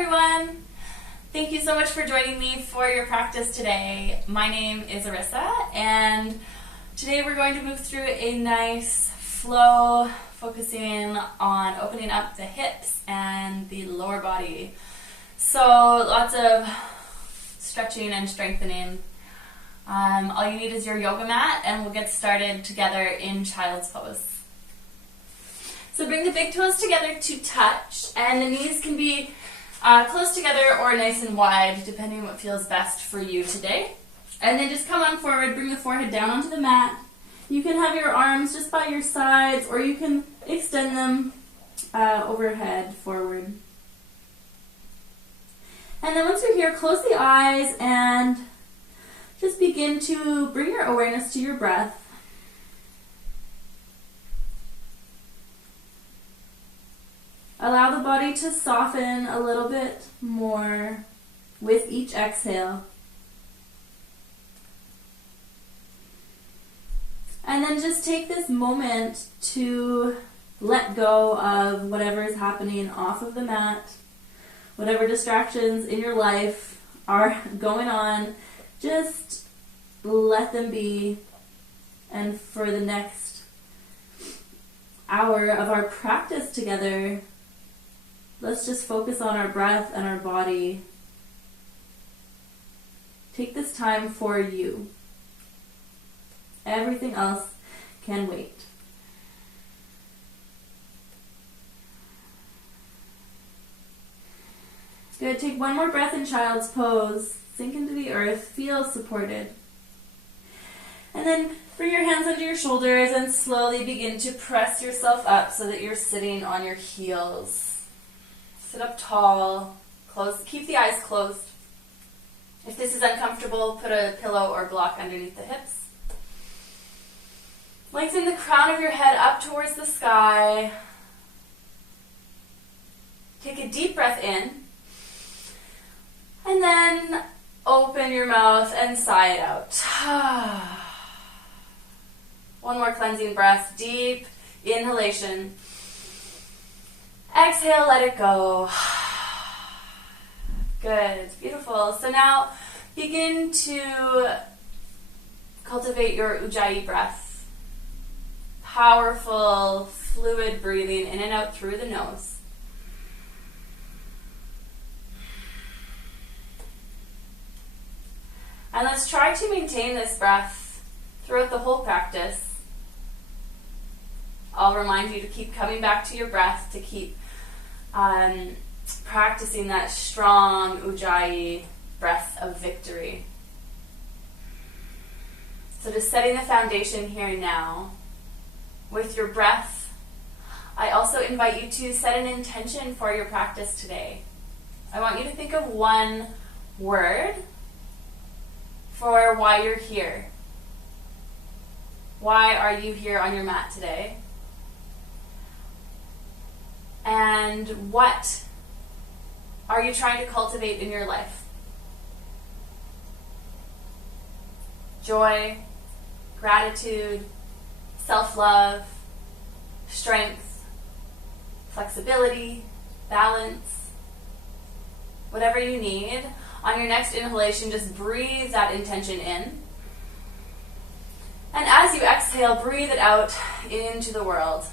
everyone! Thank you so much for joining me for your practice today. My name is Orissa, and today we're going to move through a nice flow, focusing on opening up the hips and the lower body. So lots of stretching and strengthening. All you need is your yoga mat, and we'll get started together in child's pose. So bring the big toes together to touch, and the knees can be close together or nice and wide, depending on what feels best for you today. And then just come on forward, bring the forehead down onto the mat. You can have your arms just by your sides, or you can extend them overhead, forward. And then once you're here, close the eyes and just begin to bring your awareness to your breath. Allow the body to soften a little bit more with each exhale. And then just take this moment to let go of whatever is happening off of the mat, whatever distractions in your life are going on, just let them be. And for the next hour of our practice together, let's just focus on our breath and our body. Take this time for you. Everything else can wait. Good. Take one more breath in child's pose. Sink into the earth. Feel supported. And then bring your hands under your shoulders and slowly begin to press yourself up so that you're sitting on your heels. Sit up tall, keep the eyes closed. If this is uncomfortable, put a pillow or block underneath the hips. Lengthen the crown of your head up towards the sky. Take a deep breath in. And then open your mouth and sigh it out. One more cleansing breath, deep inhalation. Exhale, let it go. Good, beautiful. So now begin to cultivate your Ujjayi breath. Powerful, fluid breathing in and out through the nose. And let's try to maintain this breath throughout the whole practice. I'll remind you to keep coming back to your breath, to keep practicing that strong Ujjayi breath of victory. So just setting the foundation here and now. With your breath, I also invite you to set an intention for your practice today. I want you to think of one word for why you're here. Why are you here on your mat today? And what are you trying to cultivate in your life? Joy, gratitude, self-love, strength, flexibility, balance, whatever you need. On your next inhalation, just breathe that intention in. And as you exhale, breathe it out into the world.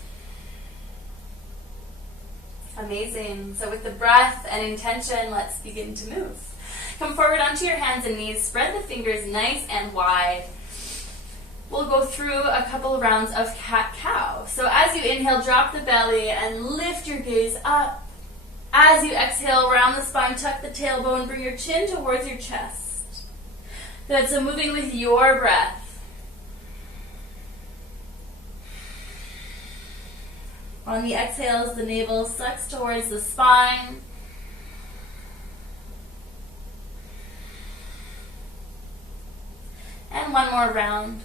Amazing. So with the breath and intention, let's begin to move. Come forward onto your hands and knees. Spread the fingers nice and wide. We'll go through a couple of rounds of cat-cow. So as you inhale, drop the belly and lift your gaze up. As you exhale, round the spine, tuck the tailbone, bring your chin towards your chest. Good, so moving with your breath. On the exhales, the navel sucks towards the spine. And one more round.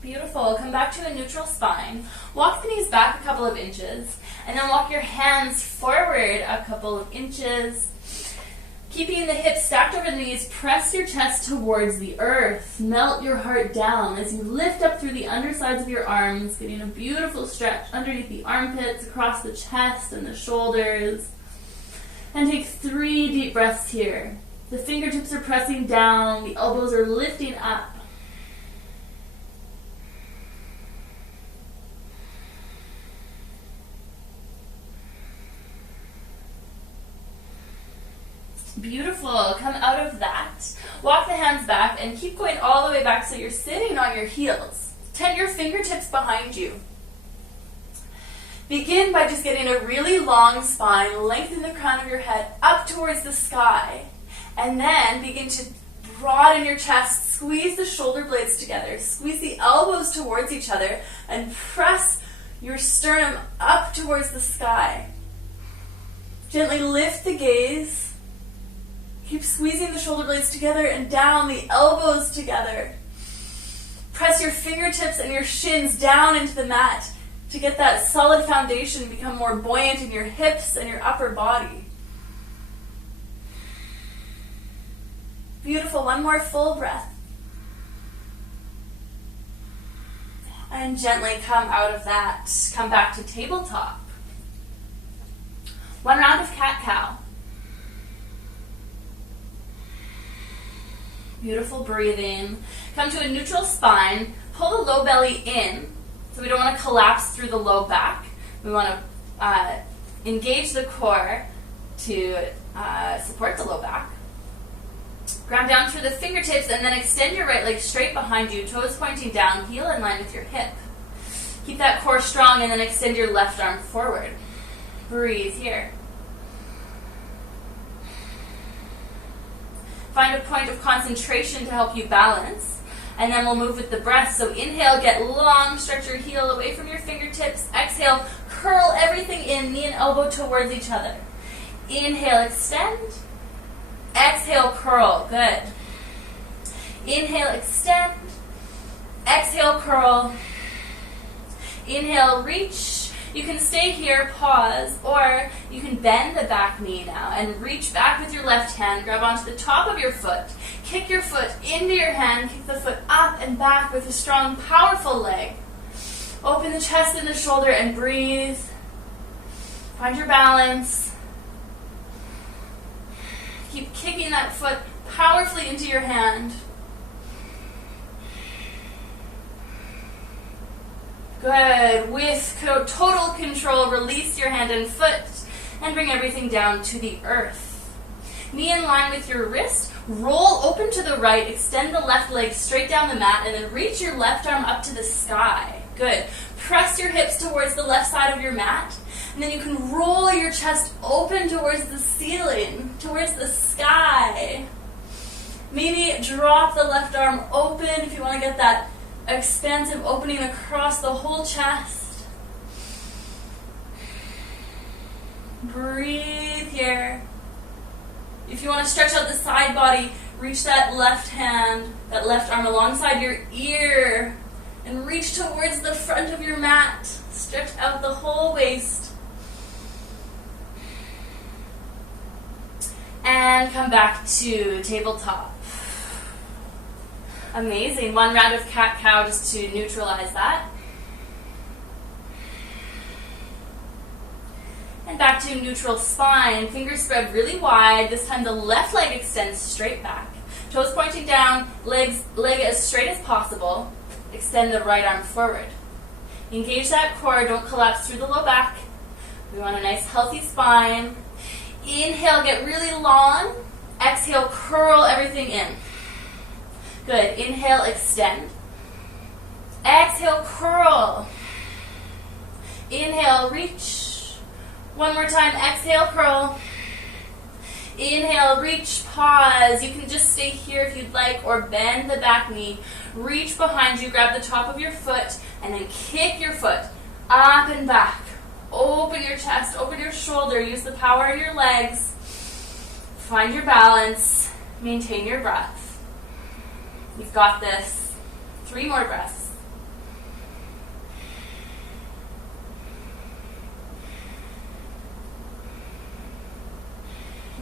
Beautiful. Come back to a neutral spine. Walk the knees back a couple of inches, and then walk your hands forward a couple of inches. Keeping the hips stacked over the knees, press your chest towards the earth. Melt your heart down as you lift up through the undersides of your arms, getting a beautiful stretch underneath the armpits, across the chest and the shoulders. And take 3 deep breaths here. The fingertips are pressing down, the elbows are lifting up. Beautiful. Come out of that. Walk the hands back and keep going all the way back so you're sitting on your heels. Tent your fingertips behind you. Begin by just getting a really long spine, lengthen the crown of your head up towards the sky, and then begin to broaden your chest, squeeze the shoulder blades together, squeeze the elbows towards each other, and press your sternum up towards the sky. Gently lift the gaze. Keep squeezing the shoulder blades together and down, the elbows together. Press your fingertips and your shins down into the mat to get that solid foundation, become more buoyant in your hips and your upper body. Beautiful. One more full breath. And gently come out of that. Come back to tabletop. 1 round of cat-cow. Beautiful breathing. Come to a neutral spine. Pull the low belly in. So we don't want to collapse through the low back. We want to engage the core to support the low back. Ground down through the fingertips and then extend your right leg straight behind you, toes pointing down, heel in line with your hip. Keep that core strong and then extend your left arm forward. Breathe here. Find a point of concentration to help you balance, and then we'll move with the breath. So inhale, get long, stretch your heel away from your fingertips. Exhale, curl everything in, knee and elbow towards each other. Inhale, extend. Exhale, curl. Good. Inhale, extend. Exhale, curl. Inhale, reach. You can stay here, pause, or you can bend the back knee now and reach back with your left hand, grab onto the top of your foot, kick your foot into your hand, kick the foot up and back with a strong, powerful leg. Open the chest and the shoulder and breathe. Find your balance. Keep kicking that foot powerfully into your hand. Good. With total control, release your hand and foot and bring everything down to the earth. Knee in line with your wrist. Roll open to the right. Extend the left leg straight down the mat and then reach your left arm up to the sky. Good. Press your hips towards the left side of your mat. And then you can roll your chest open towards the ceiling, towards the sky. Maybe drop the left arm open if you want to get that expansive opening across the whole chest. Breathe here. If you want to stretch out the side body, reach that left hand, that left arm alongside your ear, and reach towards the front of your mat. Stretch out the whole waist. And come back to tabletop. Amazing. 1 round of cat-cow just to neutralize that. And back to neutral spine. Fingers spread really wide. This time the left leg extends straight back. Toes pointing down, leg as straight as possible. Extend the right arm forward. Engage that core. Don't collapse through the low back. We want a nice healthy spine. Inhale, get really long. Exhale, curl everything in. Good. Inhale, extend. Exhale, curl. Inhale, reach. One more time. Exhale, curl. Inhale, reach, pause. You can just stay here if you'd like, or bend the back knee. Reach behind you, grab the top of your foot, and then kick your foot up and back. Open your chest, open your shoulder. Use the power of your legs. Find your balance. Maintain your breath. You've got this. 3 more breaths.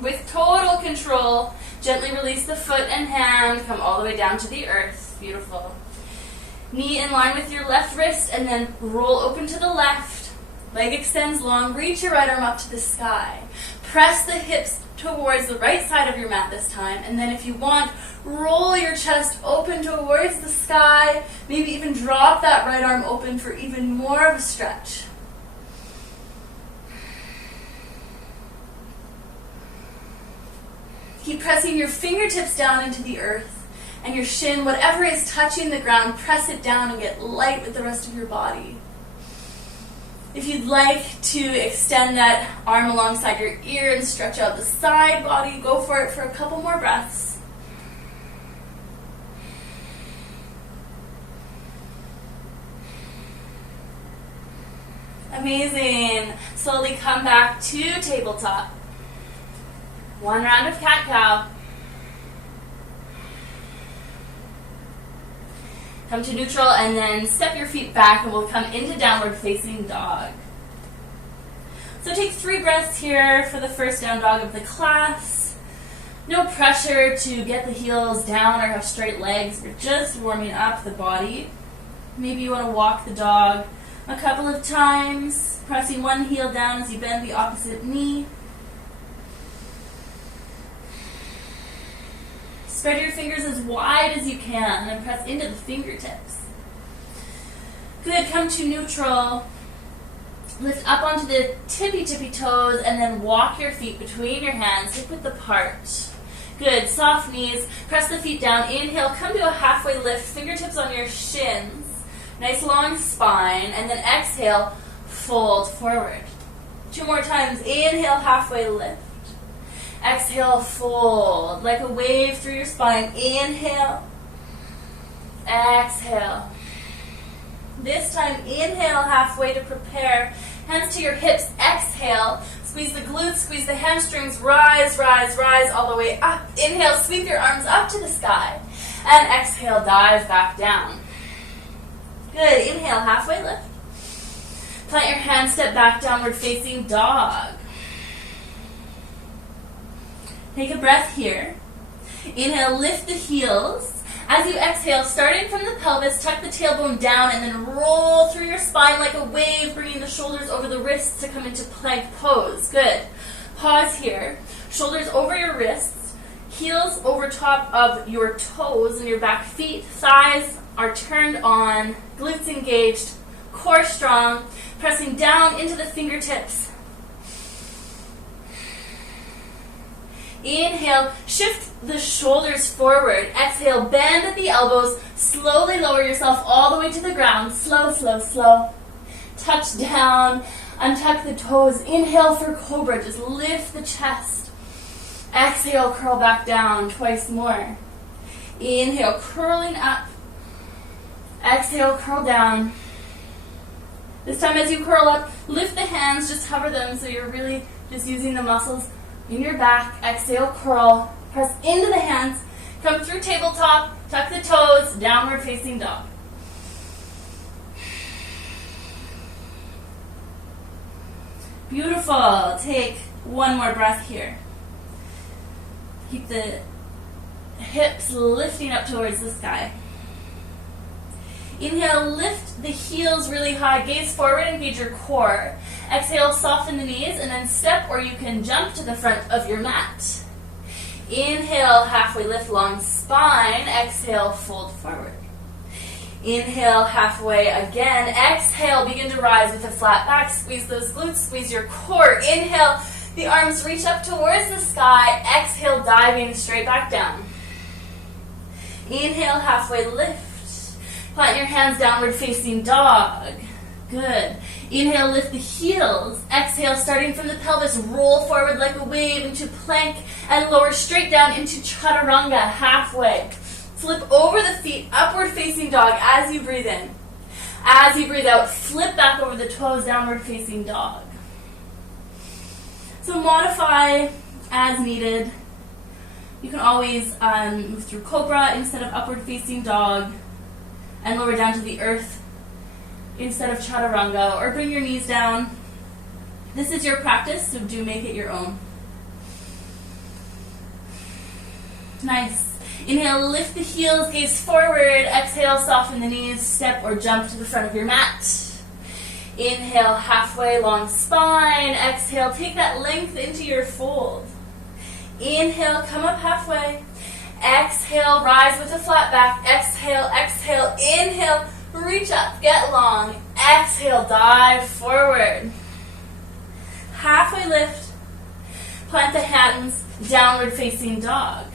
With total control. Gently release the foot and hand. Come all the way down to the earth. Beautiful. Knee in line with your left wrist, and then roll open to the left. Leg extends long. Reach your right arm up to the sky. Press the hips towards the right side of your mat this time, and then if you want, roll your chest open towards the sky. Maybe even drop that right arm open for even more of a stretch. Keep pressing your fingertips down into the earth, and your shin, whatever is touching the ground, press it down and get light with the rest of your body. If you'd like to extend that arm alongside your ear and stretch out the side body, go for it for a couple more breaths. Amazing. Slowly come back to tabletop. One round of cat-cow. Come to neutral and then step your feet back and we'll come into downward facing dog. So take 3 breaths here for the first down dog of the class. No pressure to get the heels down or have straight legs. We're just warming up the body. Maybe you want to walk the dog a couple of times, pressing one heel down as you bend the opposite knee. Spread your fingers as wide as you can and press into the fingertips. Good, come to neutral. Lift up onto the tippy toes and then walk your feet between your hands, hip width apart. Good, soft knees. Press the feet down. Inhale, come to a halfway lift, fingertips on your shins. Nice long spine. And then exhale, fold forward. 2 more times. Inhale, halfway lift. Exhale, fold like a wave through your spine. Inhale. Exhale. This time, inhale halfway to prepare. Hands to your hips. Exhale. Squeeze the glutes, squeeze the hamstrings. Rise, rise, rise all the way up. Inhale, sweep your arms up to the sky. And exhale, dive back down. Good. Inhale, halfway lift. Plant your hands, step back, downward facing dog. Take a breath here. Inhale, lift the heels. As you exhale, starting from the pelvis, tuck the tailbone down and then roll through your spine like a wave, bringing the shoulders over the wrists to come into plank pose. Good. Pause here. Shoulders over your wrists, heels over top of your toes and your back feet. Thighs are turned on, glutes engaged, core strong, pressing down into the fingertips. Inhale, shift the shoulders forward. Exhale, bend at the elbows. Slowly lower yourself all the way to the ground. Slow, slow, slow. Touch down. Untuck the toes. Inhale for cobra. Just lift the chest. Exhale, curl back down. Twice more. Inhale, curling up. Exhale, curl down. This time as you curl up, lift the hands. Just hover them so you're really just using the muscles in your back. Exhale, curl. Press into the hands. Come through tabletop. Tuck the toes. Downward facing dog. Beautiful. Take one more breath here. Keep the hips lifting up towards the sky. Inhale, lift the heels really high. Gaze forward, engage your core. Exhale, soften the knees, and then step or you can jump to the front of your mat. Inhale, halfway lift, long spine. Exhale, fold forward. Inhale, halfway again. Exhale, begin to rise with a flat back. Squeeze those glutes, squeeze your core. Inhale, the arms reach up towards the sky. Exhale, diving straight back down. Inhale, halfway lift. Plant your hands, downward facing dog. Good. Inhale, lift the heels. Exhale, starting from the pelvis, roll forward like a wave into plank and lower straight down into chaturanga, halfway. Flip over the feet, upward facing dog as you breathe in. As you breathe out, flip back over the toes, downward facing dog. So modify as needed. You can always move through cobra instead of upward facing dog and lower down to the earth instead of chaturanga, or bring your knees down. This is your practice, so do make it your own. Nice. Inhale, lift the heels, gaze forward. Exhale, soften the knees, step or jump to the front of your mat. Inhale, halfway, long spine. Exhale, take that length into your fold. Inhale, come up halfway. Exhale, rise with a flat back. Exhale, exhale, inhale, reach up, get long. Exhale, dive forward. Halfway lift. Plant the hands, downward facing dog.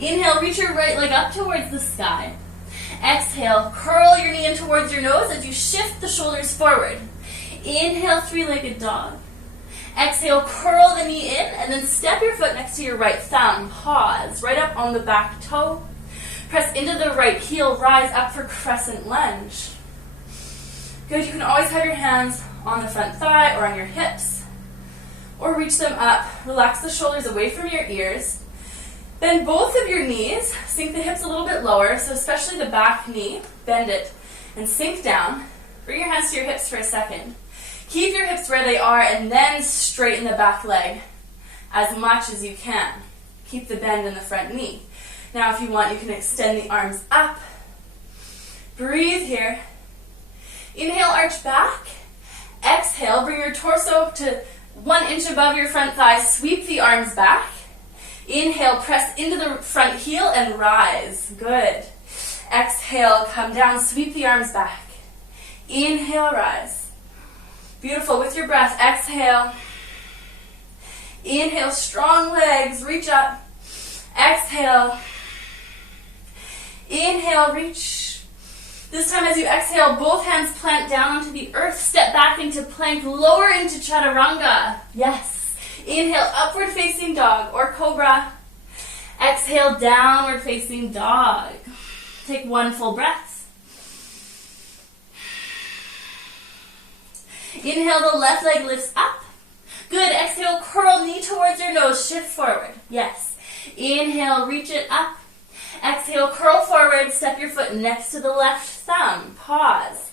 Inhale, reach your right leg up towards the sky. Exhale, curl your knee in towards your nose as you shift the shoulders forward. Inhale, three-legged dog. Exhale, curl the knee in and then step your foot next to your right thumb. Pause, right up on the back toe. Press into the right heel, rise up for crescent lunge. Good, you can always have your hands on the front thigh or on your hips, or reach them up. Relax the shoulders away from your ears. Bend both of your knees, sink the hips a little bit lower, so especially the back knee, bend it and sink down. Bring your hands to your hips for a second. Keep your hips where they are and then straighten the back leg as much as you can. Keep the bend in the front knee. Now if you want, you can extend the arms up. Breathe here. Inhale, arch back. Exhale, bring your torso to 1 inch above your front thigh. Sweep the arms back. Inhale, press into the front heel and rise. Good. Exhale, come down, sweep the arms back. Inhale, rise. Beautiful. With your breath, exhale. Inhale, strong legs, reach up. Exhale. Inhale, reach. This time as you exhale, both hands plant down onto the earth. Step back into plank, lower into chaturanga. Yes. Inhale, upward facing dog or cobra. Exhale, downward facing dog. Take 1 full breath. Inhale, the left leg lifts up. Good. Exhale, curl knee towards your nose, shift forward. Yes. Inhale, reach it up. Exhale, curl forward, step your foot next to the left thumb. Pause.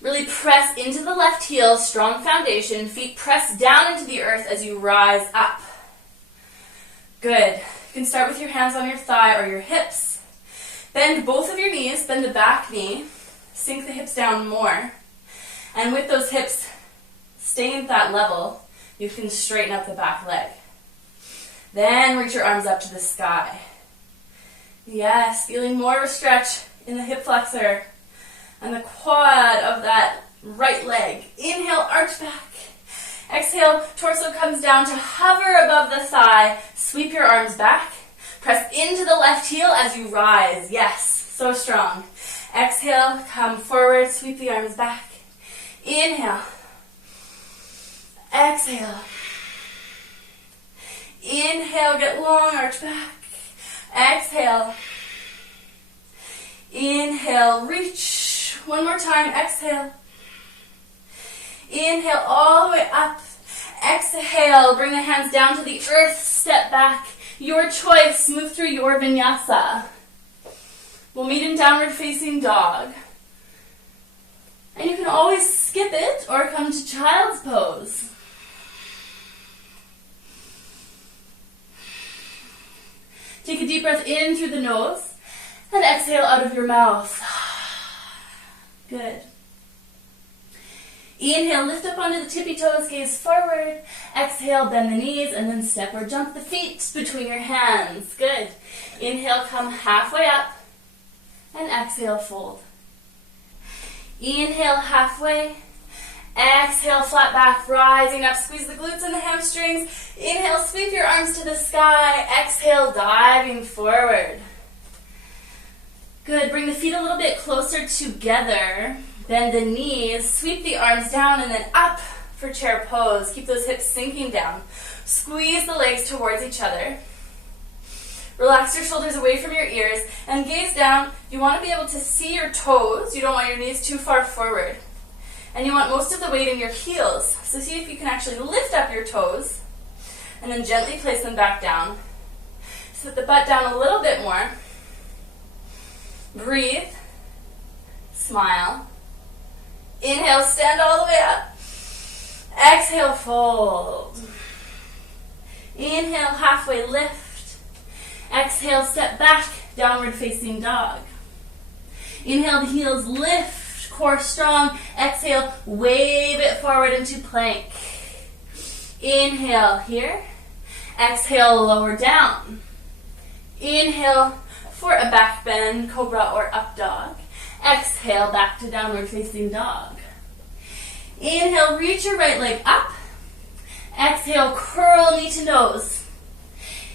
Really press into the left heel, strong foundation. Feet press down into the earth as you rise up. Good. You can start with your hands on your thigh or your hips. Bend both of your knees, bend the back knee. Sink the hips down more. And with those hips staying at that level, you can straighten up the back leg. Then reach your arms up to the sky. Yes, feeling more of a stretch in the hip flexor and the quad of that right leg. Inhale, arch back. Exhale, torso comes down to hover above the thigh. Sweep your arms back. Press into the left heel as you rise. Yes, so strong. Exhale, come forward, sweep the arms back. Inhale. Exhale. Inhale, get long, arch back. Exhale. Inhale, reach. One more time, exhale. Inhale all the way up. Exhale, bring the hands down to the earth, step back. Your choice, move through your vinyasa. We'll meet in downward facing dog. And you can always skip it or come to child's pose. Take a deep breath in through the nose and exhale out of your mouth. Good. Inhale, lift up onto the tippy toes, gaze forward. Exhale, bend the knees, and then step or jump the feet between your hands. Good. Inhale, come halfway up, and exhale, fold. Inhale, halfway. Exhale, flat back, rising up. Squeeze the glutes and the hamstrings. Inhale, sweep your arms to the sky. Exhale, diving forward. Good. Bring the feet a little bit closer together. Bend the knees, sweep the arms down, and then up for chair pose. Keep those hips sinking down. Squeeze the legs towards each other. Relax your shoulders away from your ears and gaze down. You want to be able to see your toes. You don't want your knees too far forward. And you want most of the weight in your heels. So see if you can actually lift up your toes and then gently place them back down. Sit the butt down a little bit more. Breathe. Smile. Inhale, stand all the way up. Exhale, fold. Inhale, halfway lift. Exhale, step back, downward facing dog. Inhale, the heels lift, core strong. Exhale, wave it forward into plank. Inhale here. Exhale, lower down. Inhale for a back bend, cobra or up dog. Exhale, back to downward facing dog. Inhale, reach your right leg up. Exhale, curl knee to nose.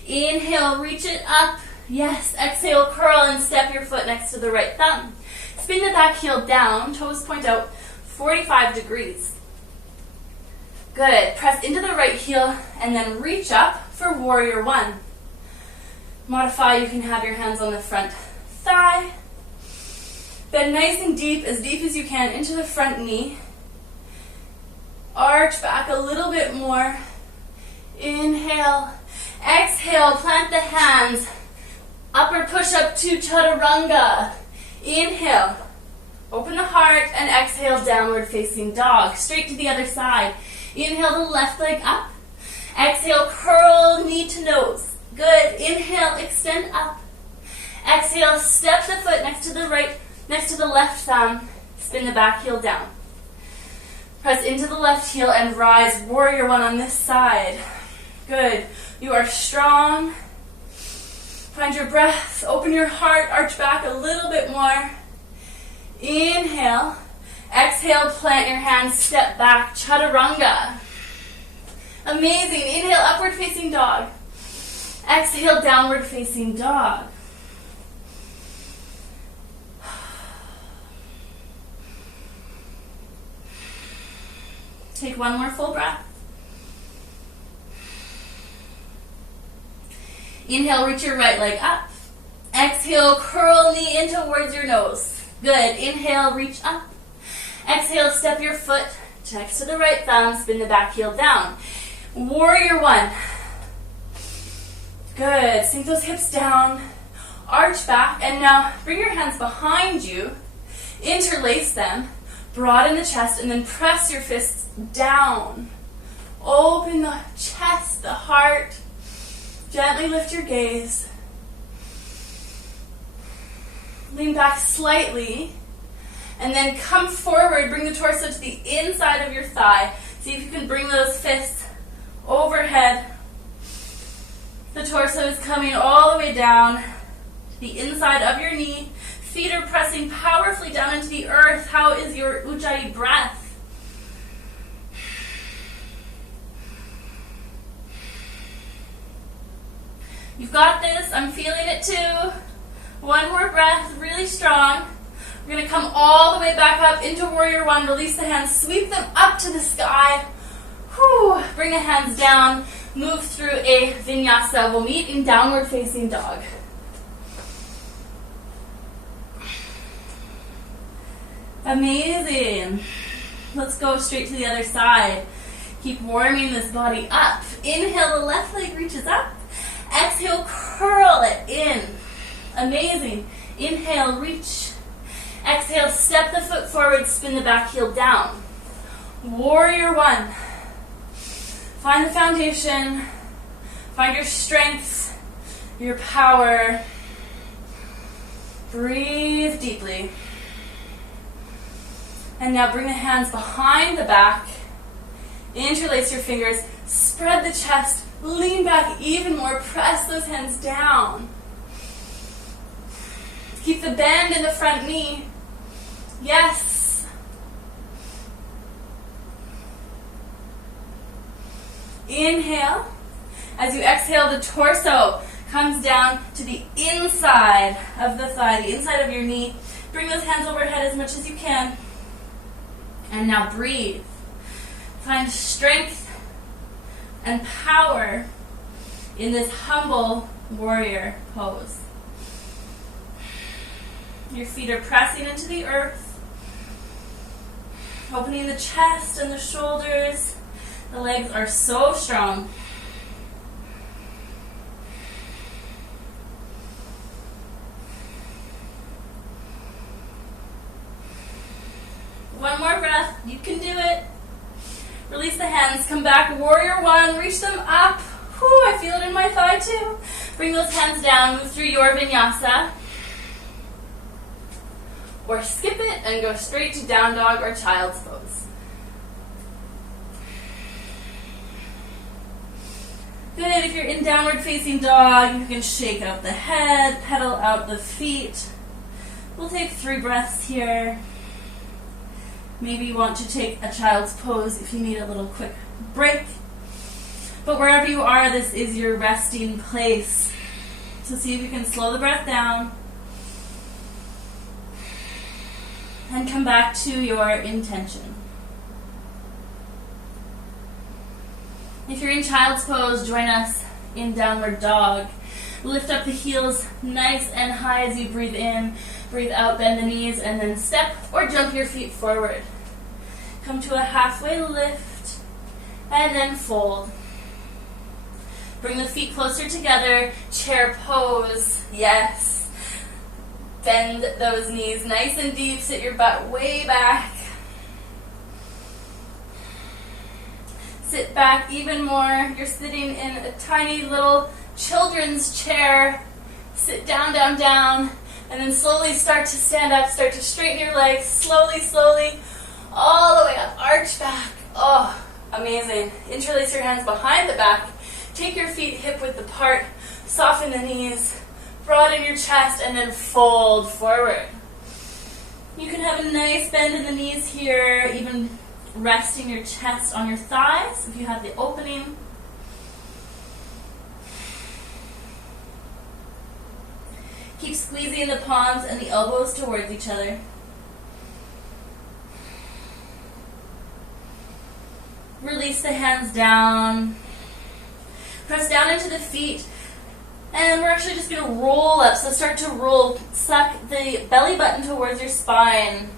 Inhale, reach it up. Yes, exhale, curl and step your foot next to the right thumb. Spin the back heel down, toes point out 45 degrees. Good. Press into the right heel and then reach up for warrior one. Modify, you can have your hands on the front thigh. Bend nice and deep as you can into the front knee. Arch back a little bit more. Inhale. Exhale, plant the hands. Upward push-up to chaturanga. Inhale. Open the heart and exhale, downward facing dog. Straight to the other side. Inhale the left leg up. Exhale, curl knee to nose. Good. Inhale, extend up. Exhale, step the foot next to the left thumb. Spin the back heel down. Press into the left heel and rise, warrior one on this side. Good. You are strong. Find your breath. Open your heart. Arch back a little bit more. Inhale. Exhale, plant your hands. Step back. Chaturanga. Amazing. Inhale, upward facing dog. Exhale, downward facing dog. Take one more full breath. Inhale, reach your right leg up. Exhale, curl knee in towards your nose. Good. Inhale, reach up. Exhale, step your foot next to the right thumb. Spin the back heel down. Warrior one. Good. Sink those hips down. Arch back. And now bring your hands behind you. Interlace them. Broaden the chest. And then press your fists down. Open the chest, the heart. Gently lift your gaze. Lean back slightly. And then come forward. Bring the torso to the inside of your thigh. See if you can bring those fists overhead. The torso is coming all the way down to the inside of your knee. Feet are pressing powerfully down into the earth. How is your Ujjayi breath? You've got this. I'm feeling it too. One more breath, really strong. We're going to come all the way back up into warrior one. Release the hands. Sweep them up to the sky. Whew. Bring the hands down. Move through a vinyasa. We'll meet in downward facing dog. Amazing. Let's go straight to the other side. Keep warming this body up. Inhale, the left leg reaches up. Exhale, curl it in. Amazing. Inhale, reach. Exhale, step the foot forward, spin the back heel down. Warrior one. Find the foundation. Find your strength, your power. Breathe deeply. And now bring the hands behind the back. Interlace your fingers. Spread the chest. Lean back even more. Press those hands down. Keep the bend in the front knee. Yes. Inhale. As you exhale, the torso comes down to the inside of the thigh, the inside of your knee. Bring those hands overhead as much as you can. And now breathe. Find strength and power in this humble warrior pose. Your feet are pressing into the earth, opening the chest and the shoulders. The legs are so strong. One more breath. You can do it. Release the hands. Come back. Warrior one. Reach them up. Whew, I feel it in my thigh too. Bring those hands down, move through your vinyasa. Or skip it and go straight to down dog or child's pose. Good. If you're in downward facing dog, you can shake out the head, pedal out the feet. We'll take 3 breaths here. Maybe you want to take a child's pose if you need a little quick break. But wherever you are, this is your resting place. So see if you can slow the breath down and come back to your intention. If you're in child's pose, join us in downward dog. Lift up the heels nice and high as you breathe in. Breathe out, bend the knees, and then step or jump your feet forward. Come to a halfway lift, and then fold. Bring the feet closer together, chair pose, yes. Bend those knees nice and deep, sit your butt way back. Sit back even more. You're sitting in a tiny little children's chair. Sit down, down, down, and then slowly start to stand up, start to straighten your legs, slowly, slowly, all the way up, arch back. Oh, amazing. Interlace your hands behind the back. Take your feet hip width apart, soften the knees, broaden your chest, and then fold forward. You can have a nice bend in the knees here, even resting your chest on your thighs if you have the opening. Keep squeezing the palms and the elbows towards each other. Release the hands down. Press down into the feet. And we're actually just going to roll up. So start to roll. Suck the belly button towards your spine.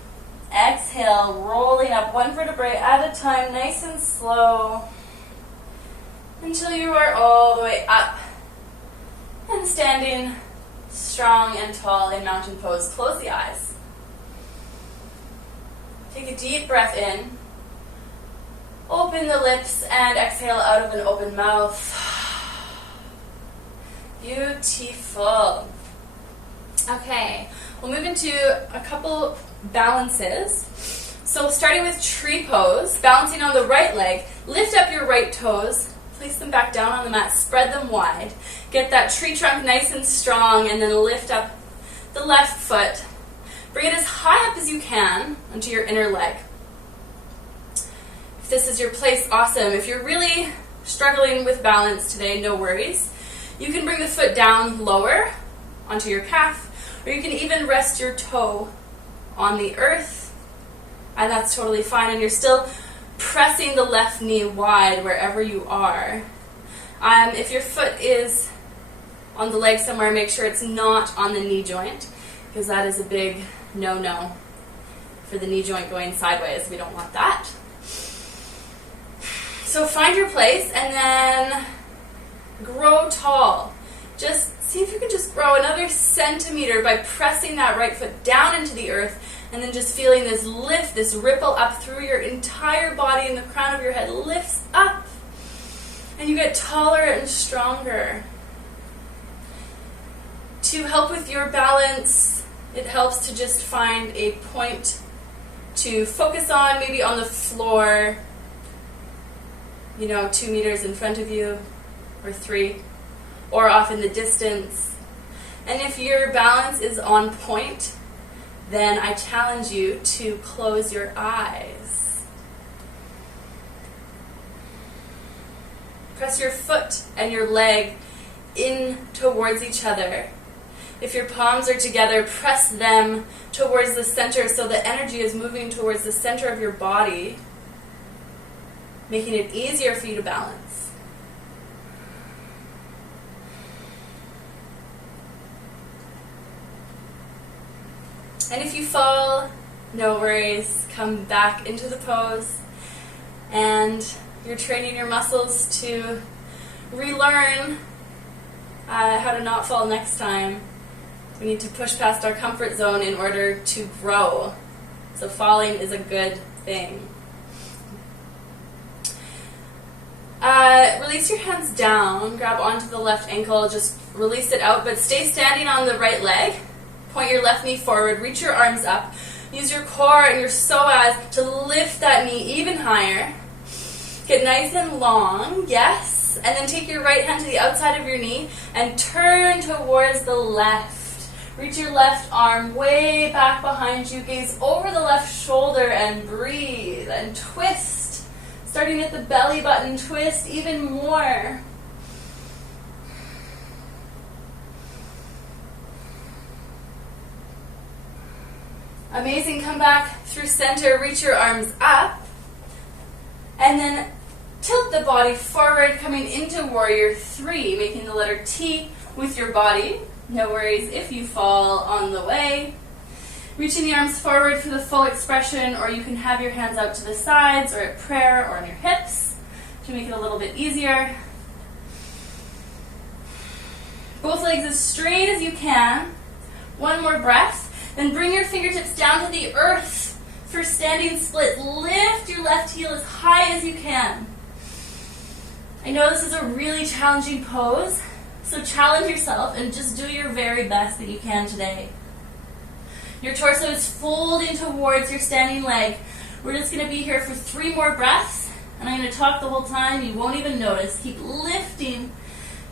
Exhale, rolling up one vertebrae at a time, nice and slow, until you are all the way up and standing strong and tall in mountain pose. Close the eyes. Take a deep breath in. Open the lips and exhale out of an open mouth. Beautiful. Okay, we'll move into a couple balances. So starting with tree pose, balancing on the right leg, lift up your right toes, place them back down on the mat, spread them wide. Get that tree trunk nice and strong, and then lift up the left foot. Bring it as high up as you can onto your inner leg. If this is your place, awesome. If you're really struggling with balance today, no worries. You can bring the foot down lower onto your calf, or you can even rest your toe on the earth, and that's totally fine. And you're still pressing the left knee wide wherever you are. If your foot is on the leg somewhere, make sure it's not on the knee joint, because that is a big no-no for the knee joint going sideways. We don't want that. So find your place and then grow tall. Just see if you can just grow another centimeter by pressing that right foot down into the earth, and then just feeling this lift, this ripple up through your entire body, and the crown of your head lifts up, and you get taller and stronger. To help with your balance, it helps to just find a point to focus on, maybe on the floor, 2 meters in front of you, or 3, or off in the distance. And if your balance is on point, then I challenge you to close your eyes. Press your foot and your leg in towards each other. If your palms are together, press them towards the center so the energy is moving towards the center of your body, making it easier for you to balance. And if you fall, no worries, come back into the pose, and you're training your muscles to relearn how to not fall next time. We need to push past our comfort zone in order to grow. So falling is a good thing. Release your hands down, grab onto the left ankle, just release it out, but stay standing on the right leg. Point your left knee forward, reach your arms up. Use your core and your psoas to lift that knee even higher. Get nice and long, yes. And then take your right hand to the outside of your knee and turn towards the left. Reach your left arm way back behind you. Gaze over the left shoulder and breathe and twist. Starting at the belly button, twist even more. Amazing. Come back through center, reach your arms up, and then tilt the body forward, coming into warrior 3, making the letter T with your body. No worries if you fall on the way. Reaching the arms forward for the full expression, or you can have your hands out to the sides or at prayer or on your hips to make it a little bit easier. Both legs as straight as you can. One more breath. Then bring your fingertips down to the earth for standing split. Lift your left heel as high as you can. I know this is a really challenging pose, so challenge yourself and just do your very best that you can today. Your torso is folding towards your standing leg. We're just going to be here for 3 more breaths, and I'm going to talk the whole time. You won't even notice. Keep lifting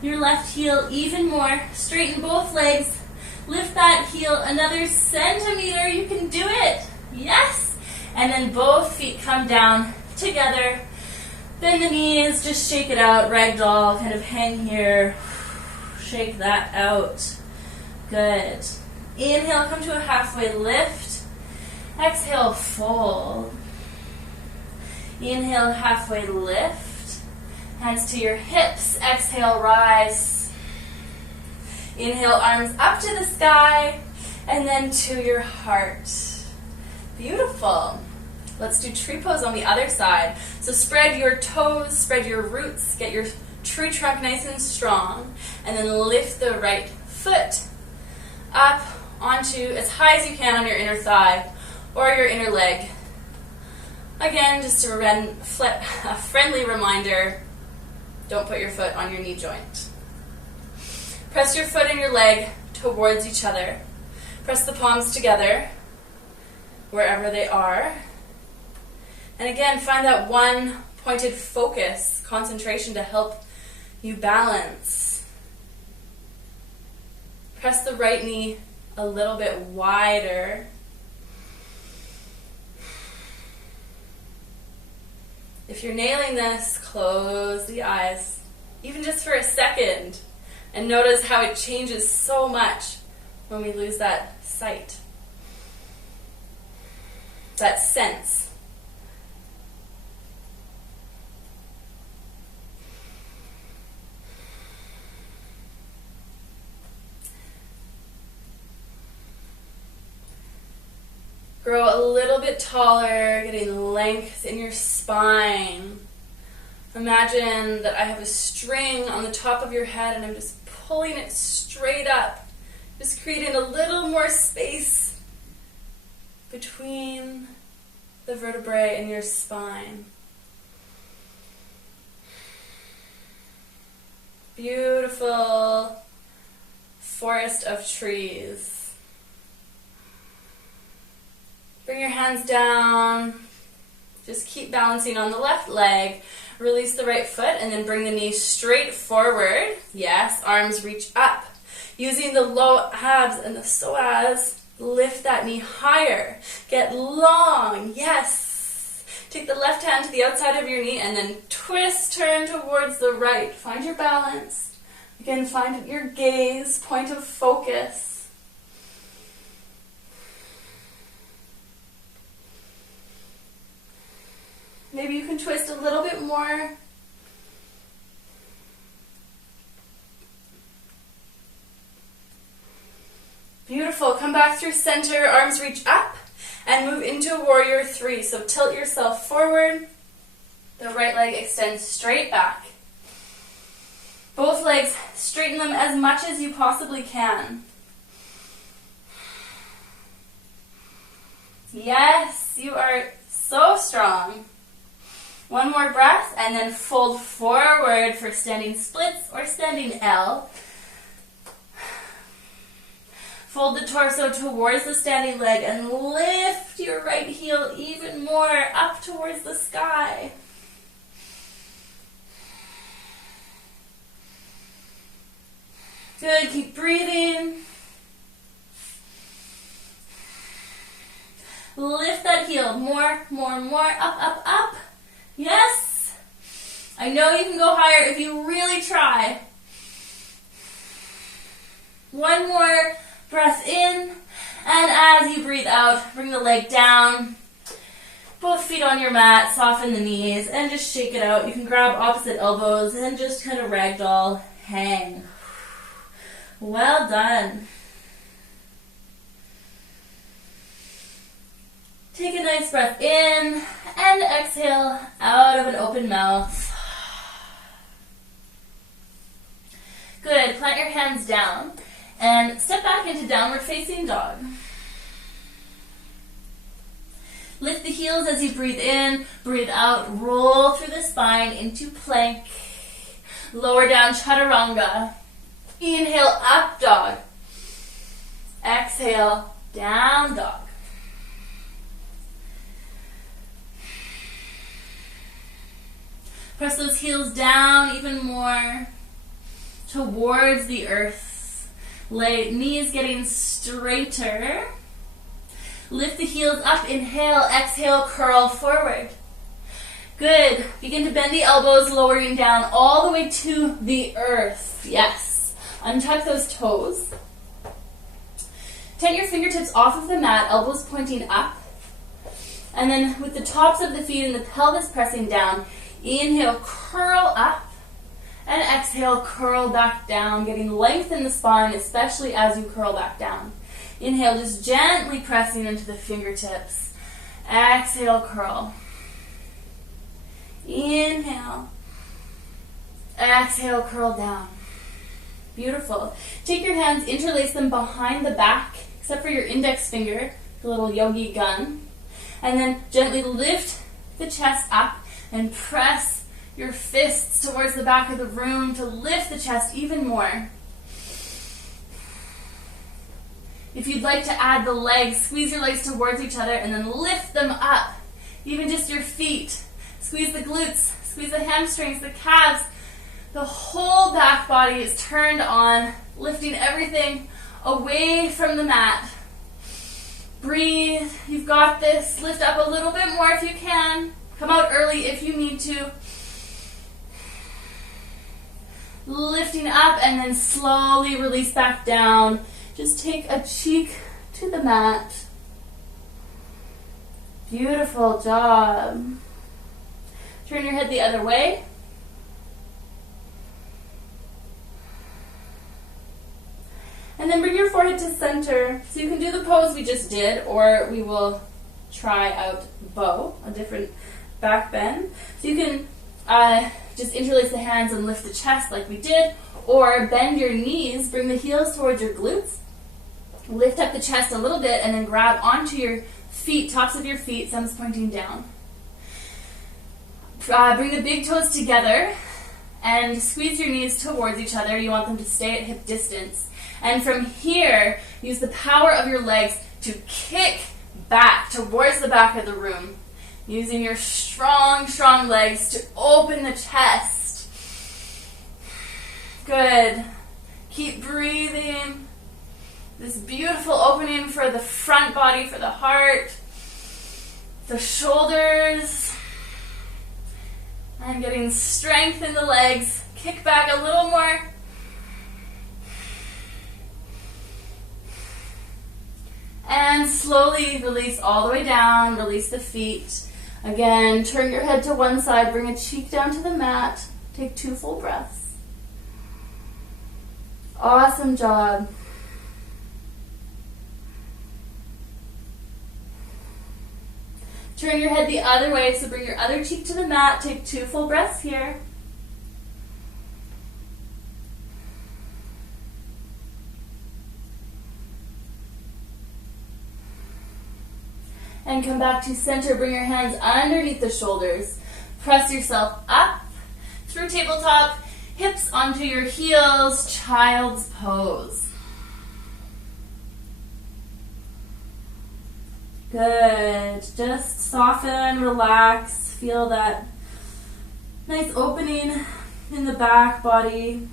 your left heel even more. Straighten both legs. Lift that heel another centimeter. You can do it. Yes. And then both feet come down together. Bend the knees. Just shake it out. Ragdoll. Kind of hang here. Shake that out. Good. Inhale. Come to a halfway lift. Exhale. Fold. Inhale. Halfway lift. Hands to your hips. Exhale. Rise. Inhale, arms up to the sky, and then to your heart. Beautiful. Let's do tree pose on the other side. So spread your toes, spread your roots, get your tree trunk nice and strong, and then lift the right foot up onto as high as you can on your inner thigh or your inner leg. Again, just a friendly reminder, don't put your foot on your knee joint. Press your foot and your leg towards each other. Press the palms together wherever they are. And again, find that one pointed focus, concentration to help you balance. Press the right knee a little bit wider. If you're nailing this, close the eyes, even just for a second. And notice how it changes so much when we lose that sight, that sense. Grow a little bit taller, getting length in your spine. Imagine that I have a string on the top of your head and I'm just pulling it straight up, just creating a little more space between the vertebrae and your spine. Beautiful forest of trees. Bring your hands down. Just keep balancing on the left leg. Release the right foot and then bring the knee straight forward. Yes, arms reach up. Using the low abs and the psoas, lift that knee higher. Get long. Yes. Take the left hand to the outside of your knee and then twist, turn towards the right. Find your balance. Again, find your gaze, point of focus. Maybe you can twist a little bit more. Beautiful. Come back through center, arms reach up, and move into warrior 3. So tilt yourself forward. The right leg extends straight back. Both legs, straighten them as much as you possibly can. Yes, you are so strong. One more breath, and then fold forward for standing splits or standing L. Fold the torso towards the standing leg and lift your right heel even more up towards the sky. Good, keep breathing. Lift that heel, more, up. Yes. I know you can go higher if you really try. One more breath in, and as you breathe out, bring the leg down. Both feet on your mat, soften the knees, and just shake it out. You can grab opposite elbows and just kind of ragdoll hang. Well done. Take a nice breath in and exhale out of an open mouth. Good. Plant your hands down and step back into downward facing dog. Lift the heels as you breathe in, breathe out, roll through the spine into plank. Lower down chaturanga. Inhale, up dog. Exhale, down dog. Press those heels down even more towards the earth. Knees getting straighter. Lift the heels up, inhale, exhale, curl forward. Good. Begin to bend the elbows, lowering down all the way to the earth. Yes. Untuck those toes. Tent your fingertips off of the mat, elbows pointing up. And then with the tops of the feet and the pelvis pressing down, inhale, curl up. And exhale, curl back down, getting length in the spine, especially as you curl back down. Inhale, just gently pressing into the fingertips. Exhale, curl. Inhale. Exhale, curl down. Beautiful. Take your hands, interlace them behind the back, except for your index finger, the little yogi gun. And then gently lift the chest up and press your fists towards the back of the room to lift the chest even more. If you'd like to add the legs, squeeze your legs towards each other and then lift them up. Even just your feet. Squeeze the glutes, squeeze the hamstrings, the calves. The whole back body is turned on, lifting everything away from the mat. Breathe. You've got this. Lift up a little bit more if you can. Come out early if you need to. Lifting up and then slowly release back down. Just take a cheek to the mat. Beautiful job. Turn your head the other way. And then bring your forehead to center. So you can do the pose we just did, or we will try out bow, a different back bend. So you can just interlace the hands and lift the chest like we did, or bend your knees, bring the heels towards your glutes, lift up the chest a little bit, and then grab onto your feet, tops of your feet, thumbs pointing down. Bring the big toes together and squeeze your knees towards each other. You want them to stay at hip distance. And from here, use the power of your legs to kick back towards the back of the room, using your strong, strong legs to open the chest. Good. Keep breathing. This beautiful opening for the front body, for the heart, the shoulders. I'm getting strength in the legs. Kick back a little more. And slowly release all the way down. Release the feet. Again, turn your head to one side. Bring a cheek down to the mat. Take 2 full breaths. Awesome job. Turn your head the other way, so bring your other cheek to the mat. Take 2 full breaths here. And come back to center. Bring your hands underneath the shoulders. Press yourself up through tabletop, hips onto your heels, child's pose. Good. Just soften, relax, feel that nice opening in the back body.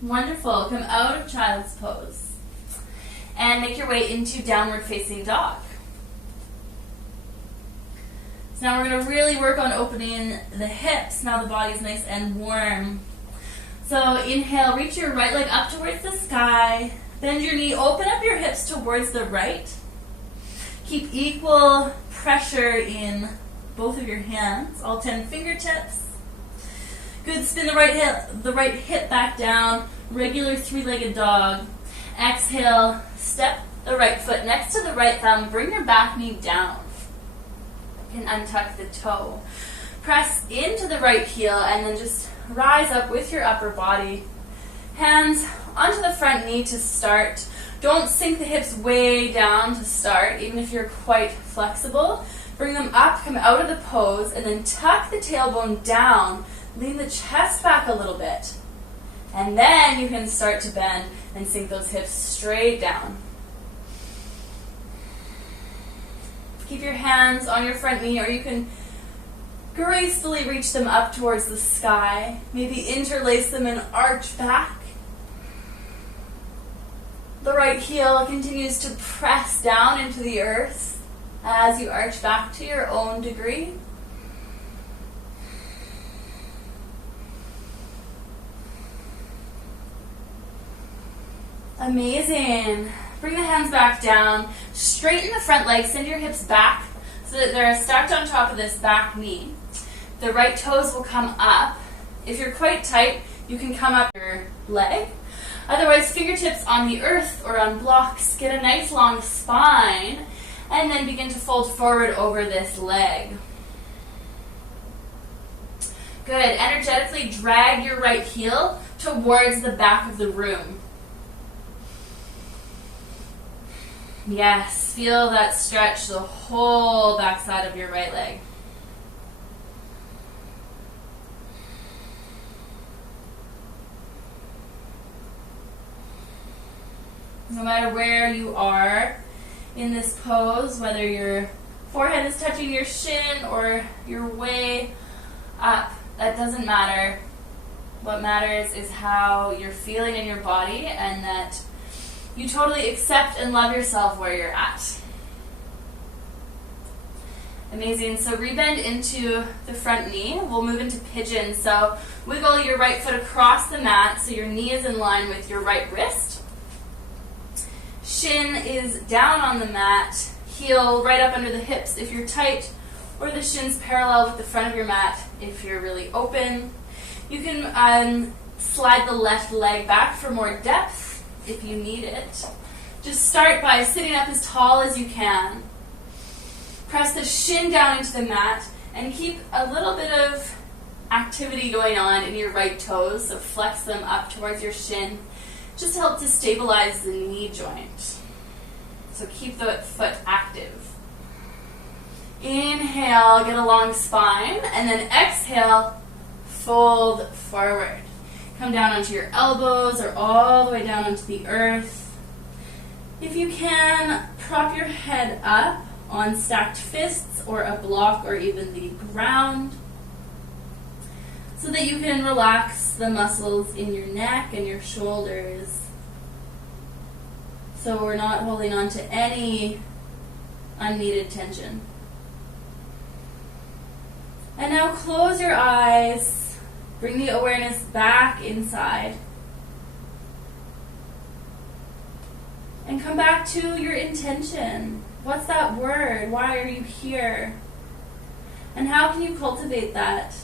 Wonderful. Come out of child's pose and make your way into downward facing dog. So now we're going to really work on opening the hips. Now the body's nice and warm. So inhale, reach your right leg up towards the sky. Bend your knee, open up your hips towards the right. Keep equal pressure in both of your hands, all 10 fingertips. Good, spin the right hip back down, regular three-legged dog. Exhale, step the right foot next to the right thumb, bring your back knee down. You can untuck the toe. Press into the right heel and then just rise up with your upper body. Hands onto the front knee to start. Don't sink the hips way down to start, even if you're quite flexible. Bring them up, come out of the pose, and then tuck the tailbone down. Lean the chest back a little bit. And then you can start to bend and sink those hips straight down. Keep your hands on your front knee, or you can gracefully reach them up towards the sky. Maybe interlace them and arch back. The right heel continues to press down into the earth as you arch back to your own degree. Amazing. Bring the hands back down. Straighten the front leg. Send your hips back so that they're stacked on top of this back knee. The right toes will come up. If you're quite tight, you can come up your leg. Otherwise, fingertips on the earth or on blocks. Get a nice long spine and then begin to fold forward over this leg. Good. Energetically drag your right heel towards the back of the room. Yes, feel that stretch the whole backside of your right leg. No matter where you are in this pose, whether your forehead is touching your shin or you're way up, that doesn't matter. What matters is how you're feeling in your body and that you totally accept and love yourself where you're at. Amazing. So rebend into the front knee. We'll move into pigeon. So wiggle your right foot across the mat so your knee is in line with your right wrist. Shin is down on the mat. Heel right up under the hips if you're tight, or the shins parallel with the front of your mat if you're really open. You can slide the left leg back for more depth if you need it. Just start by sitting up as tall as you can. Press the shin down into the mat and keep a little bit of activity going on in your right toes, so flex them up towards your shin. Just to help to stabilize the knee joint. So keep the foot active. Inhale, get a long spine, and then exhale, fold forward. Come down onto your elbows or all the way down onto the earth. If you can, prop your head up on stacked fists or a block or even the ground so that you can relax the muscles in your neck and your shoulders. So we're not holding on to any unneeded tension. And now close your eyes. Bring the awareness back inside. And come back to your intention. What's that word? Why are you here? And how can you cultivate that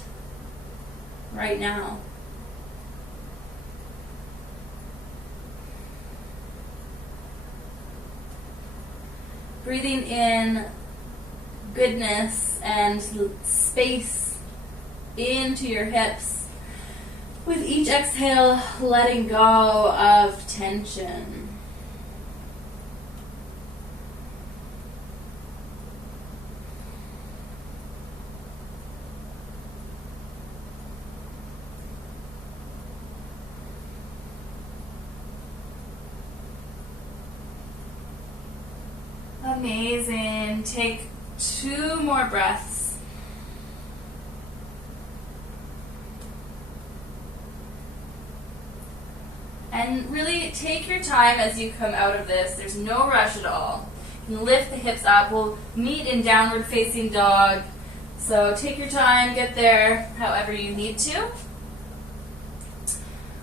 right now? Breathing in goodness and space into your hips. With each exhale, letting go of tension. Amazing. Take 2 more breaths. And really take your time as you come out of this. There's no rush at all. You can lift the hips up. We'll meet in downward facing dog. So take your time, get there however you need to.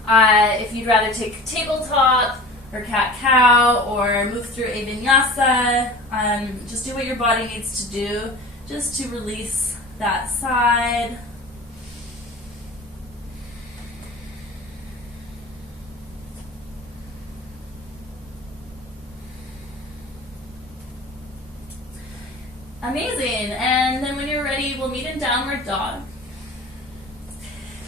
If you'd rather take tabletop or cat-cow or move through a vinyasa, just do what your body needs to do just to release that side. Amazing. And then when you're ready, we'll meet in downward dog.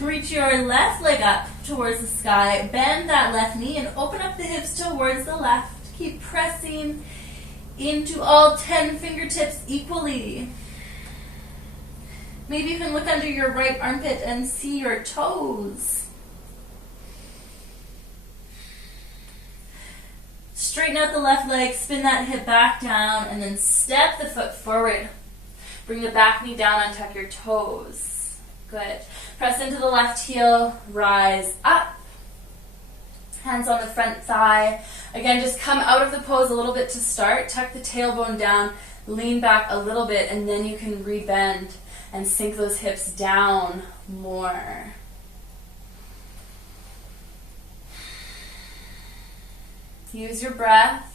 Reach your left leg up towards the sky. Bend that left knee and open up the hips towards the left. Keep pressing into all 10 fingertips equally. Maybe you can look under your right armpit and see your toes. Straighten out the left leg, spin that hip back down, and then step the foot forward. Bring the back knee down and tuck your toes. Good. Press into the left heel, rise up. Hands on the front thigh. Again, just come out of the pose a little bit to start. Tuck the tailbone down, lean back a little bit, and then you can rebend and sink those hips down more. Use your breath.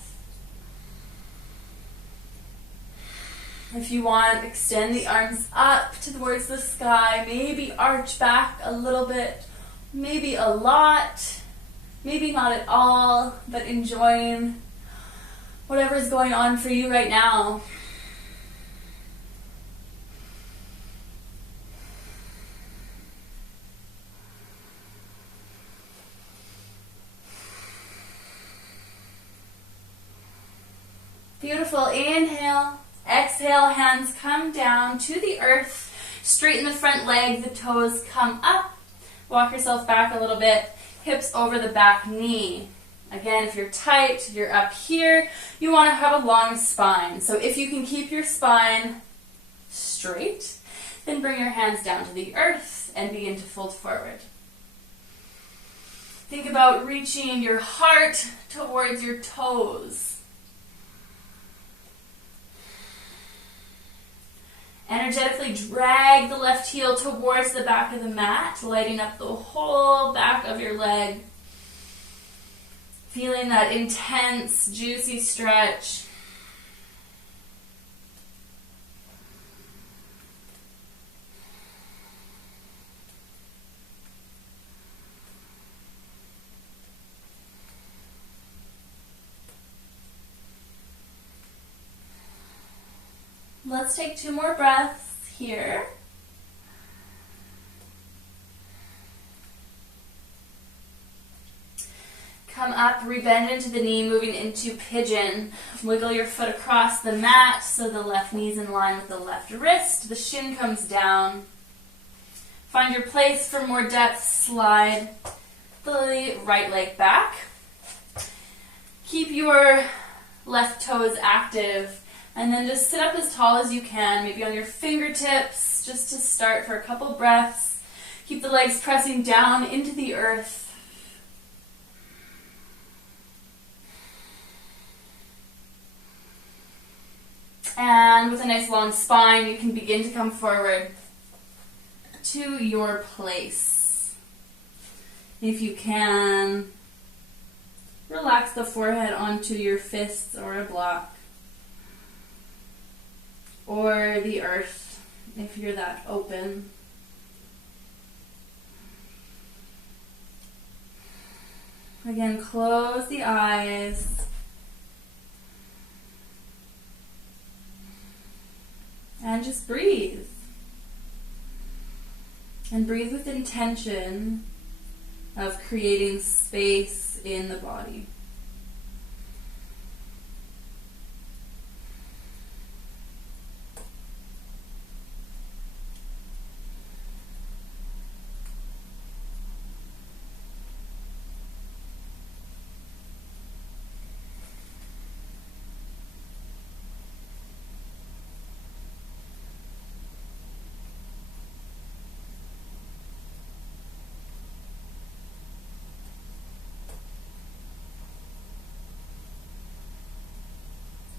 If you want, extend the arms up towards the sky. Maybe arch back a little bit, maybe a lot, maybe not at all, but enjoying whatever is going on for you right now. Beautiful. Inhale. Exhale, hands come down to the earth. Straighten the front leg, the toes come up. Walk yourself back a little bit. Hips over the back knee. Again, if you're tight, you're up here, you want to have a long spine. So if you can keep your spine straight, then bring your hands down to the earth and begin to fold forward. Think about reaching your heart towards your toes. Energetically drag the left heel towards the back of the mat, lighting up the whole back of your leg. Feeling that intense, juicy stretch. Let's take 2 more breaths here. Come up, rebend into the knee, moving into pigeon. Wiggle your foot across the mat so the left knee's in line with the left wrist. The shin comes down. Find your place for more depth. Slide the right leg back. Keep your left toes active. And then just sit up as tall as you can, maybe on your fingertips, just to start for a couple breaths. Keep the legs pressing down into the earth. And with a nice long spine, you can begin to come forward to your place. If you can, relax the forehead onto your fists or a block. Or the earth, if you're that open. Again, close the eyes. And just breathe. And breathe with intention of creating space in the body.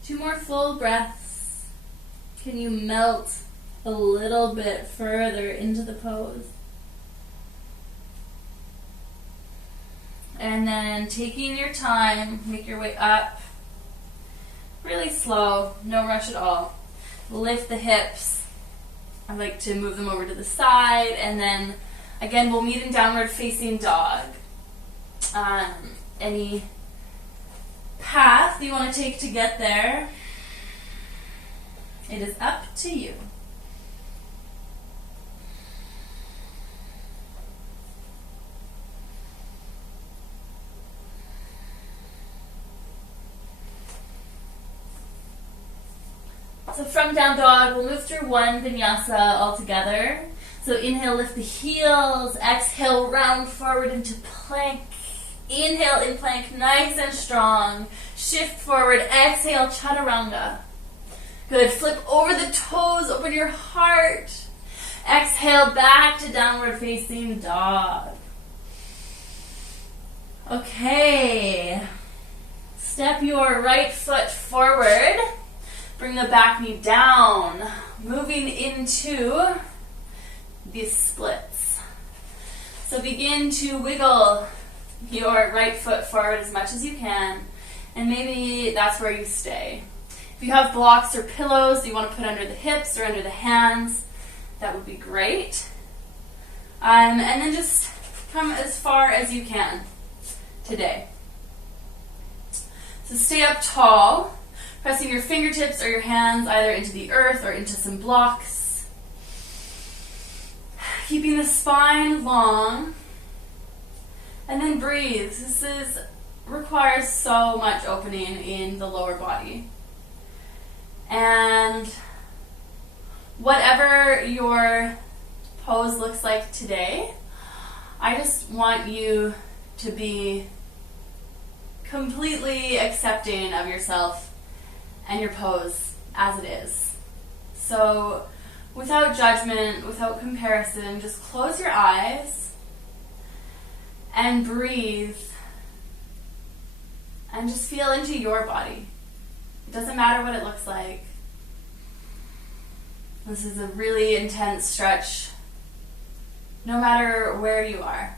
2 more full breaths. Can you melt a little bit further into the pose? And then taking your time, make your way up. Really slow, no rush at all. Lift the hips. I like to move them over to the side, and then again we'll meet in downward facing dog. Any path you want to take to get there, it is up to you. So from down dog, we'll move through one vinyasa all together. So inhale, lift the heels. Exhale, round forward into plank. Inhale in plank, nice and strong. Shift forward. Exhale, chaturanga. Good. Flip over the toes. Open your heart. Exhale, back to downward facing dog. Okay. Step your right foot forward. Bring the back knee down, moving into these splits. So begin to wiggle your right foot forward as much as you can, and maybe that's where you stay. If you have blocks or pillows you want to put under the hips or under the hands, that would be great. And then just come as far as you can today. So stay up tall. Pressing your fingertips or your hands either into the earth or into some blocks. Keeping the spine long. And then breathe. This requires so much opening in the lower body. And whatever your pose looks like today, I just want you to be completely accepting of yourself and your pose as it is. So without judgment, without comparison, just close your eyes and breathe and just feel into your body. It doesn't matter what it looks like. This is a really intense stretch, no matter where you are.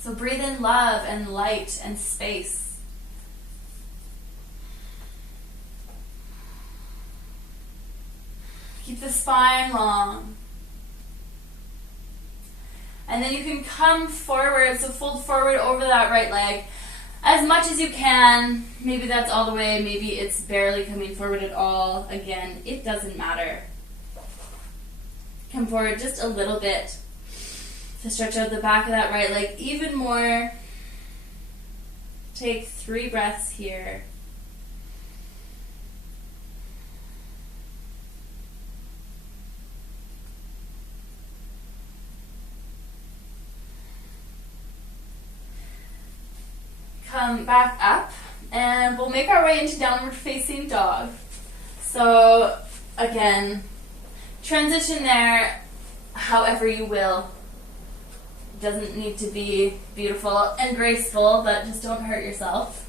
So breathe in love and light and space. Keep the spine long. And then you can come forward, so fold forward over that right leg as much as you can. Maybe that's all the way, maybe it's barely coming forward at all. Again, it doesn't matter. Come forward just a little bit to stretch out the back of that right leg even more. Take 3 breaths here. Come back up, and we'll make our way into downward facing dog. So again, transition there however you will. It doesn't need to be beautiful and graceful, but just don't hurt yourself.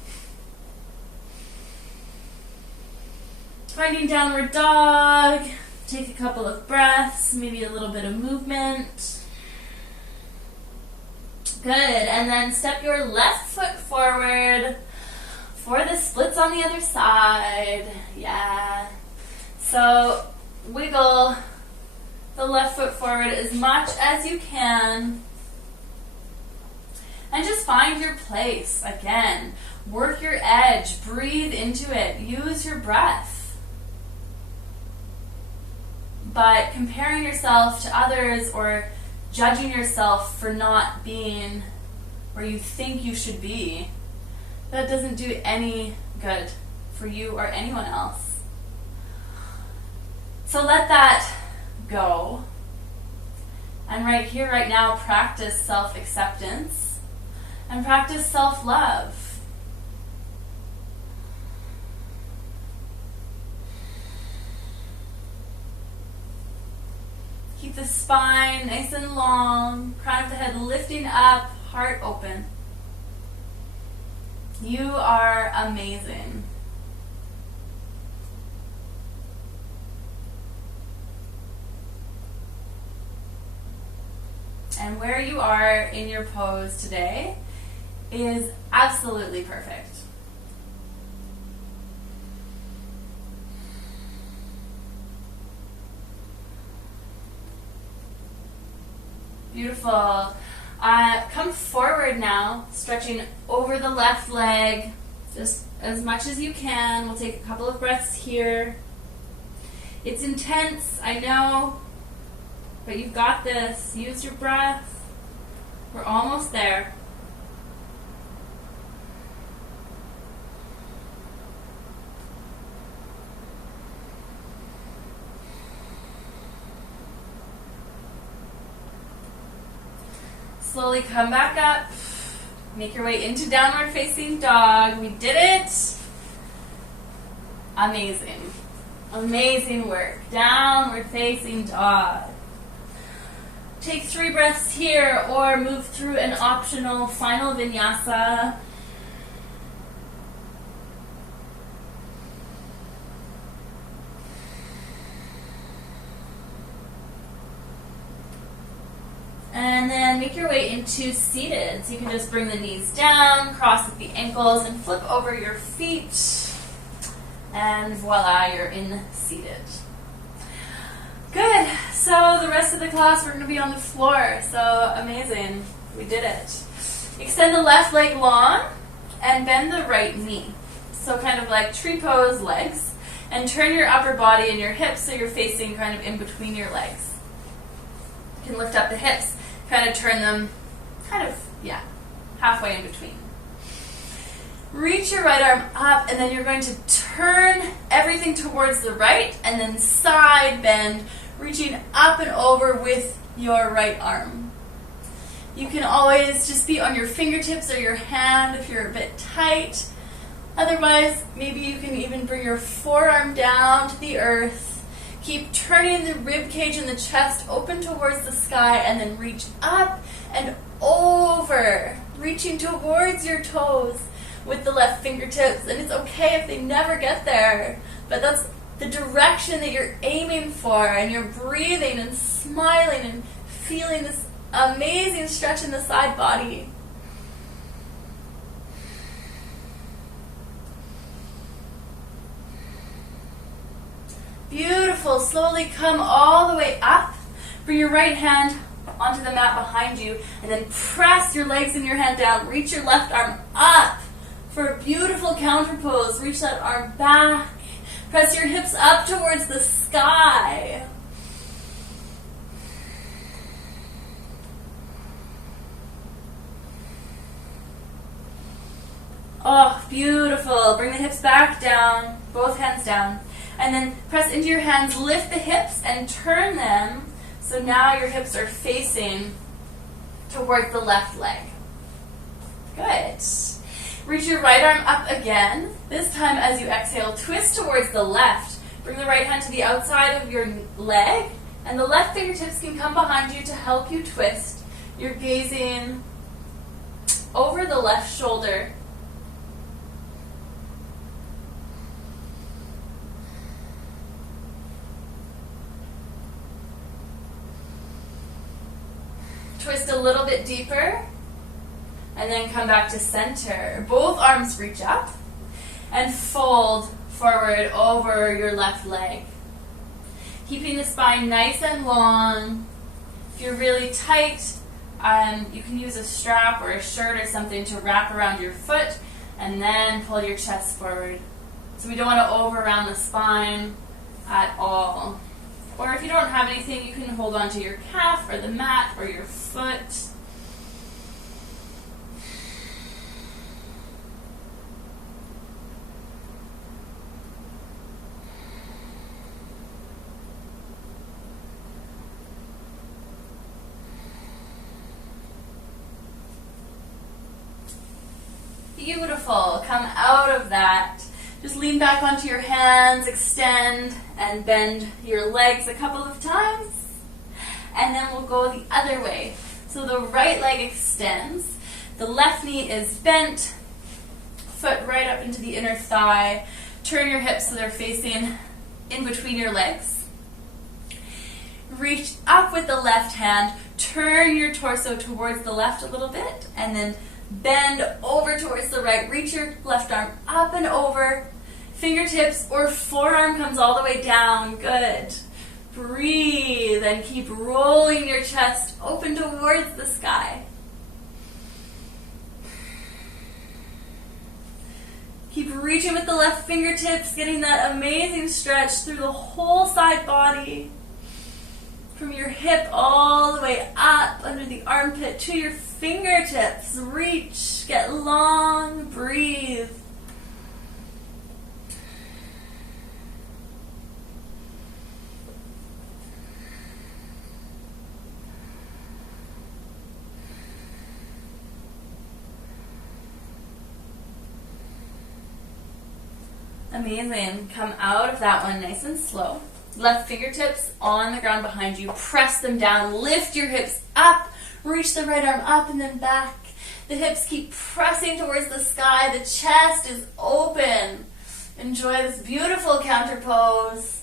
Finding downward dog, take a couple of breaths, maybe a little bit of movement. Good, and then step your left foot forward for the splits on the other side. Yeah. So wiggle the left foot forward as much as you can. And just find your place. Again, work your edge, breathe into it, use your breath. But comparing yourself to others or judging yourself for not being where you think you should be, that doesn't do any good for you or anyone else. So let that go. And right here, right now, practice self-acceptance and practice self-love. Keep the spine nice and long, crown of the head lifting up, heart open. You are amazing. And where you are in your pose today is absolutely perfect. Beautiful. Come forward now, stretching over the left leg just as much as you can. We'll take a couple of breaths here. It's intense, I know, but you've got this. Use your breath. We're almost there. Slowly come back up. Make your way into downward facing dog. We did it. Amazing. Amazing work. Downward facing dog. Take 3 breaths here or move through an optional final vinyasa. And then make your way into seated. So you can just bring the knees down, cross at the ankles, and flip over your feet. And voila, you're in seated. Good. So the rest of the class, we're going to be on the floor. So amazing. We did it. Extend the left leg long and bend the right knee. So kind of like tree pose legs. And turn your upper body and your hips so you're facing kind of in between your legs. You can lift up the hips. Kind of turn them halfway in between. Reach your right arm up, and then you're going to turn everything towards the right, and then side bend, reaching up and over with your right arm. You can always just be on your fingertips or your hand if you're a bit tight. Otherwise, maybe you can even bring your forearm down to the earth. Keep turning the rib cage and the chest open towards the sky, and then reach up and over, reaching towards your toes with the left fingertips. And it's okay if they never get there, but that's the direction that you're aiming for, and you're breathing and smiling and feeling this amazing stretch in the side body. Beautiful. Slowly come all the way up. Bring your right hand onto the mat behind you, and then press your legs and your hand down. Reach your left arm up for a beautiful counter pose. Reach that arm back. Press your hips up towards the sky. Oh, beautiful. Bring the hips back down, both hands down. And then press into your hands, lift the hips and turn them. So now your hips are facing towards the left leg. Good. Reach your right arm up again. This time as you exhale, twist towards the left. Bring the right hand to the outside of your leg, and the left fingertips can come behind you to help you twist. You're gazing over the left shoulder. Twist a little bit deeper, and then come back to center. Both arms reach up, and fold forward over your left leg. Keeping the spine nice and long. If you're really tight, you can use a strap or a shirt or something to wrap around your foot, and then pull your chest forward. So we don't want to over round the spine at all. Or if you don't have anything, you can hold on to your calf or the mat or your foot. Beautiful. Come out of that. Just lean back onto your hands, extend, and bend your legs a couple of times. And then we'll go the other way. So the right leg extends. The left knee is bent. foot right up into the inner thigh. Turn your hips so they're facing in between your legs. Reach up with the left hand. Turn your torso towards the left a little bit, and then bend over towards the right. Reach your left arm up and over. Fingertips or forearm comes all the way down. Good. Breathe and keep rolling your chest open towards the sky. Keep reaching with the left fingertips, getting that amazing stretch through the whole side body. From your hip all the way up under the armpit to your fingertips. Reach, get long, breathe. Amazing. Come out of that one nice and slow. Left fingertips on the ground behind you. Press them down. Lift your hips up. Reach the right arm up and then back. The hips keep pressing towards the sky. The chest is open. Enjoy this beautiful counter pose.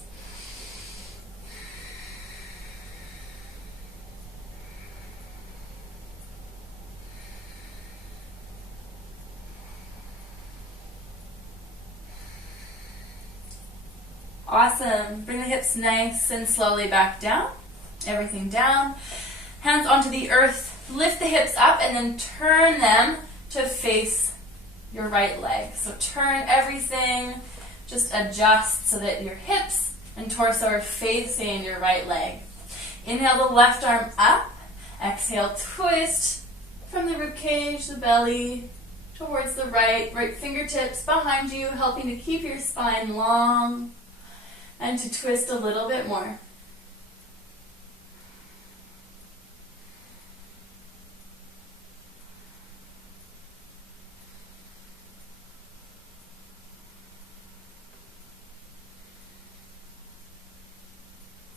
Awesome. Bring the hips nice and slowly back down. Everything down. Hands onto the earth. Lift the hips up and then turn them to face your right leg. So turn everything. Just adjust so that your hips and torso are facing your right leg. Inhale the left arm up. Exhale, twist from the rib cage, the belly, towards the right. Right fingertips behind you, helping to keep your spine long. And to twist a little bit more.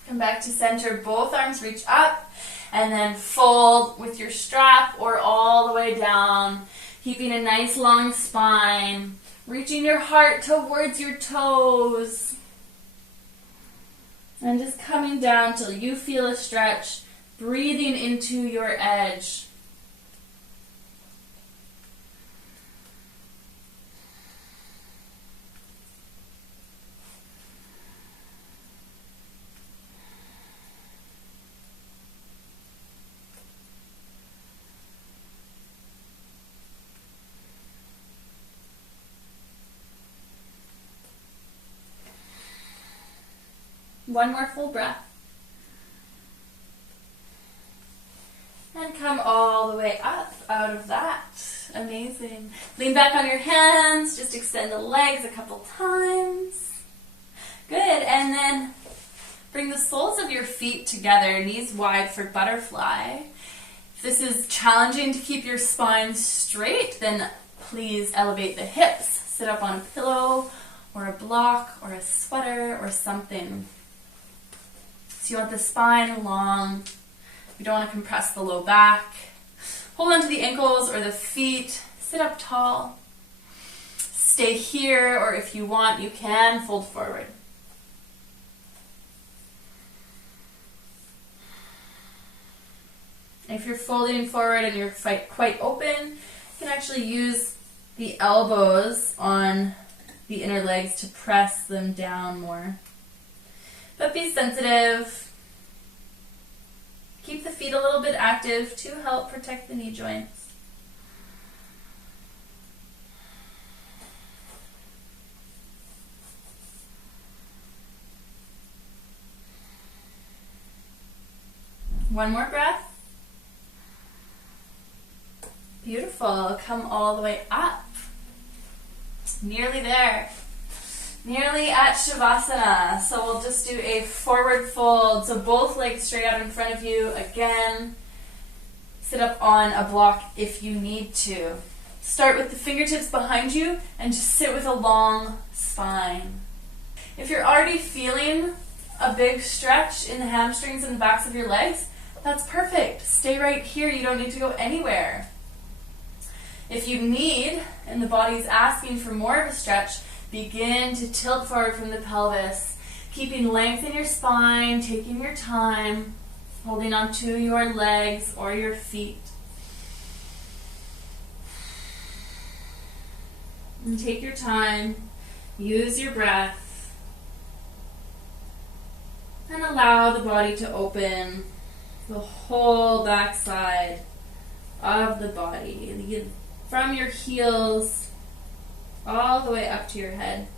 Come back to center, both arms reach up, and then fold with your strap or all the way down, keeping a nice long spine, reaching your heart towards your toes. And just coming down till you feel a stretch, breathing into your edge. One more full breath. And come all the way up out of that. Amazing. Lean back on your hands. Just extend the legs a couple times. Good. And then bring the soles of your feet together, knees wide for butterfly. If this is challenging to keep your spine straight, then please elevate the hips. Sit up on a pillow or a block or a sweater or something. So you want the spine long. You don't want to compress the low back. Hold on to the ankles or the feet. Sit up tall. Stay here, or if you want, you can fold forward. If you're folding forward and you're quite open, you can actually use the elbows on the inner legs to press them down more. But be sensitive. Keep the feet a little bit active to help protect the knee joints. One more breath. Beautiful. Come all the way up. Nearly there. Nearly at Shavasana. So we'll just do a forward fold. So both legs straight out in front of you. Again, sit up on a block if you need to. Start with the fingertips behind you and just sit with a long spine. If you're already feeling a big stretch in the hamstrings and the backs of your legs, that's perfect. Stay right here. You don't need to go anywhere. If you need, and the body's asking for more of a stretch, begin to tilt forward from the pelvis, keeping length in your spine, taking your time, holding on to your legs or your feet. And take your time, use your breath, and allow the body to open the whole backside of the body, from your heels all the way up to your head.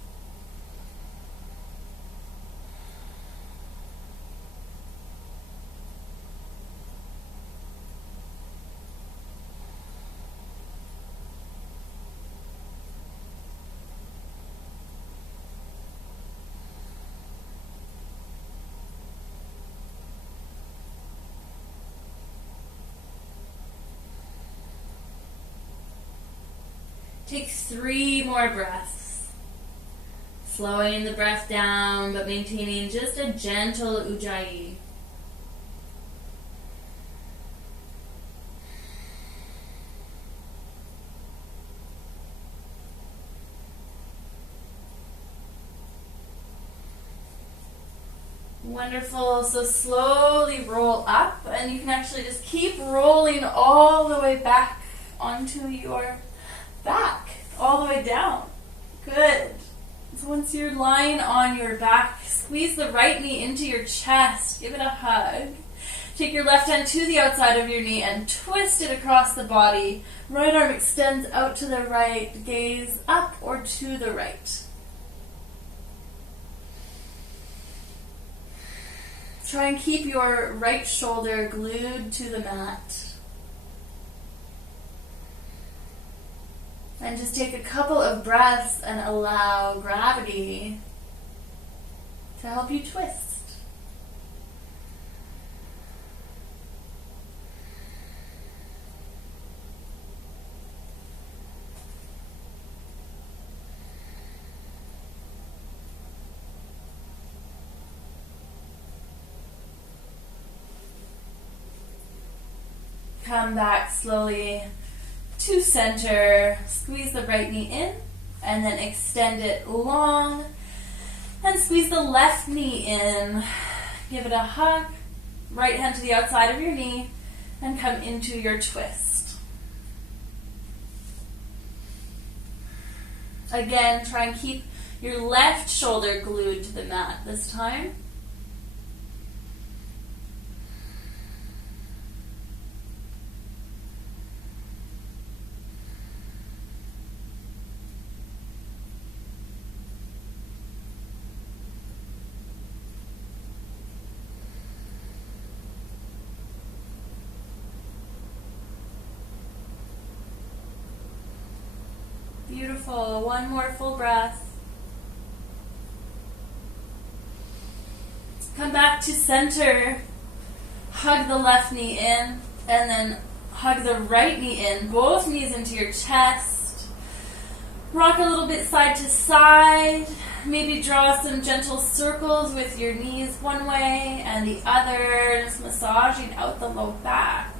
Take 3 more breaths, slowing the breath down but maintaining just a gentle ujjayi. Wonderful. So slowly roll up, and you can actually just keep rolling all the way back onto your back, all the way down. Good. So once you're lying on your back, squeeze the right knee into your chest. Give it a hug. Take your left hand to the outside of your knee and twist it across the body. Right arm extends out to the right. Gaze up or to the right. Try and keep your right shoulder glued to the mat. And just take a couple of breaths and allow gravity to help you twist. Come back slowly to center, squeeze the right knee in, and then extend it long, and squeeze the left knee in. Give it a hug, right hand to the outside of your knee, and come into your twist. Again, try and keep your left shoulder glued to the mat this time. Beautiful. One more full breath. Come back to center. Hug the left knee in, and then hug the right knee in. Both knees into your chest. Rock a little bit side to side. Maybe draw some gentle circles with your knees one way and the other, just massaging out the low back.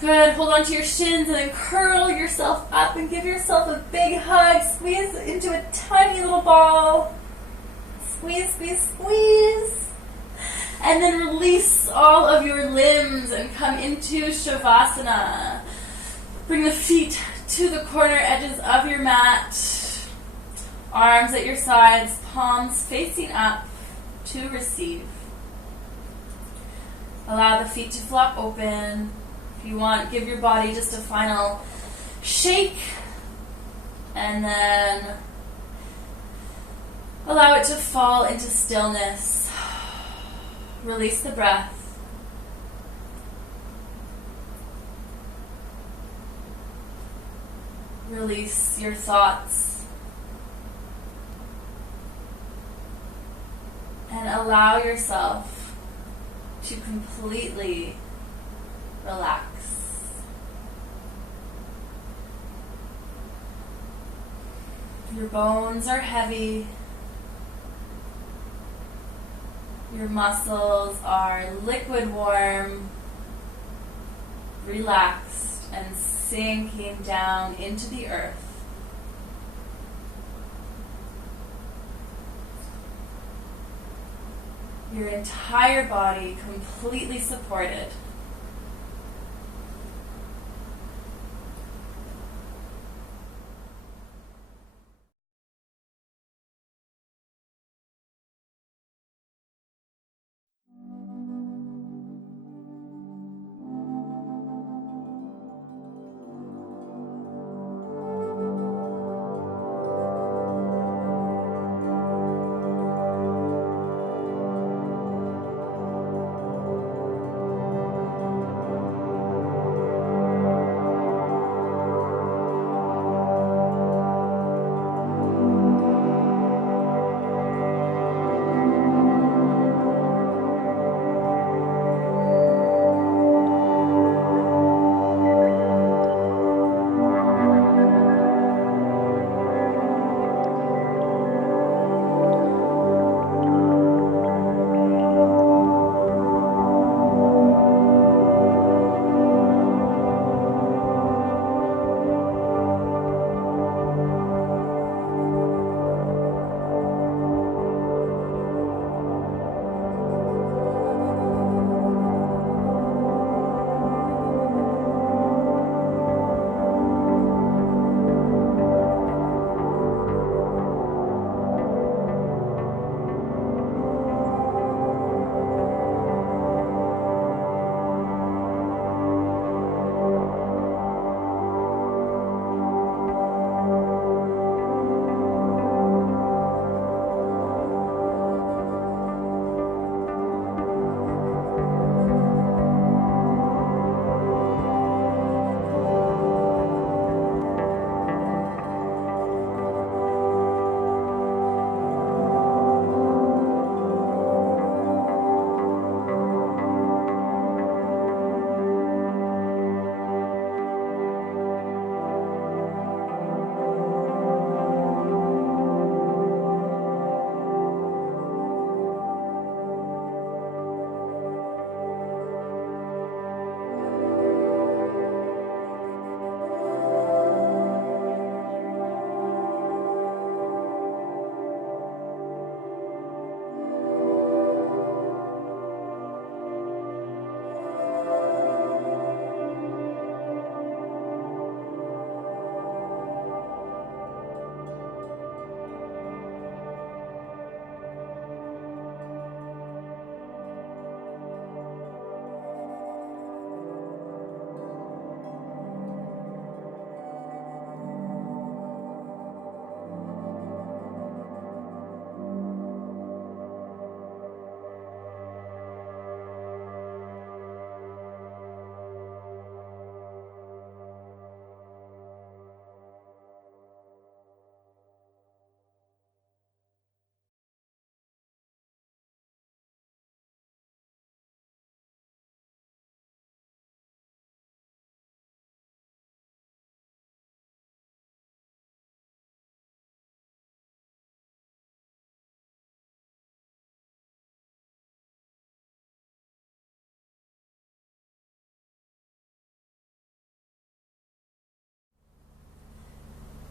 Good. Hold on to your shins and then curl yourself up and give yourself a big hug. Squeeze into a tiny little ball. Squeeze, squeeze, squeeze. And then release all of your limbs and come into Shavasana. Bring the feet to the corner edges of your mat. Arms at your sides, palms facing up to receive. Allow the feet to flop open. If you want, give your body just a final shake, and then allow it to fall into stillness. Release the breath. Release your thoughts. And allow yourself to completely relax. Your bones are heavy. Your muscles are liquid warm. relaxed and sinking down into the earth. Your entire body completely supported.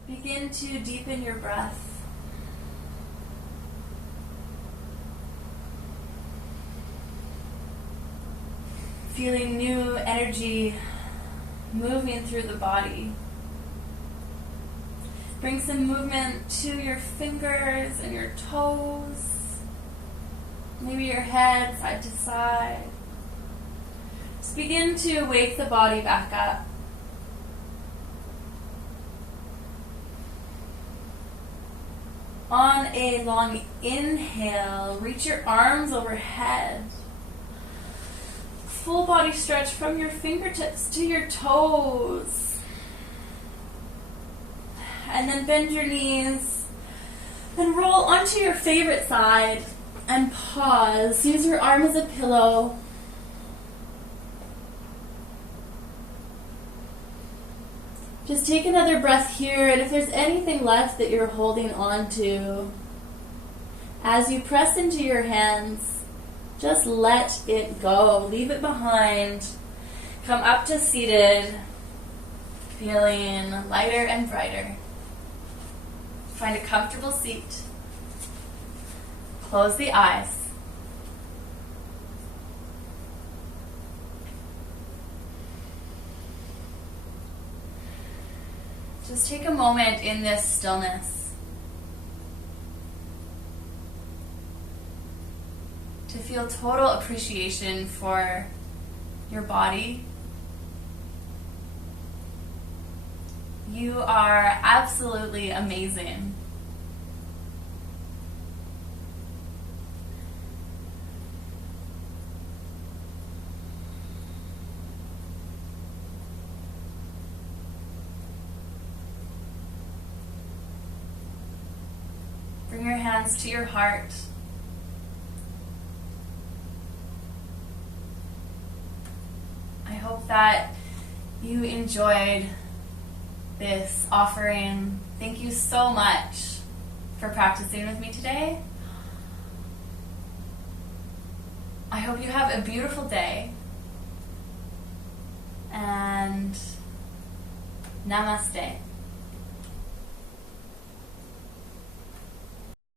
Begin to deepen your breath. Feeling new energy moving through the body. Bring some movement to your fingers and your toes. Maybe your head side to side. Just begin to wake the body back up. On a long inhale, reach your arms overhead. Full body stretch from your fingertips to your toes. And then bend your knees and roll onto your favorite side and pause. Use your arm as a pillow. Just take another breath here, and if there's anything left that you're holding on to, as you press into your hands, just let it go. Leave it behind. Come up to seated, feeling lighter and brighter. Find a comfortable seat. Close the eyes. Just take a moment in this stillness to feel total appreciation for your body. You are absolutely amazing. Bring your hands to your heart. I hope that you enjoyed this offering. Thank you so much for practicing with me today. I hope you have a beautiful day. And Namaste.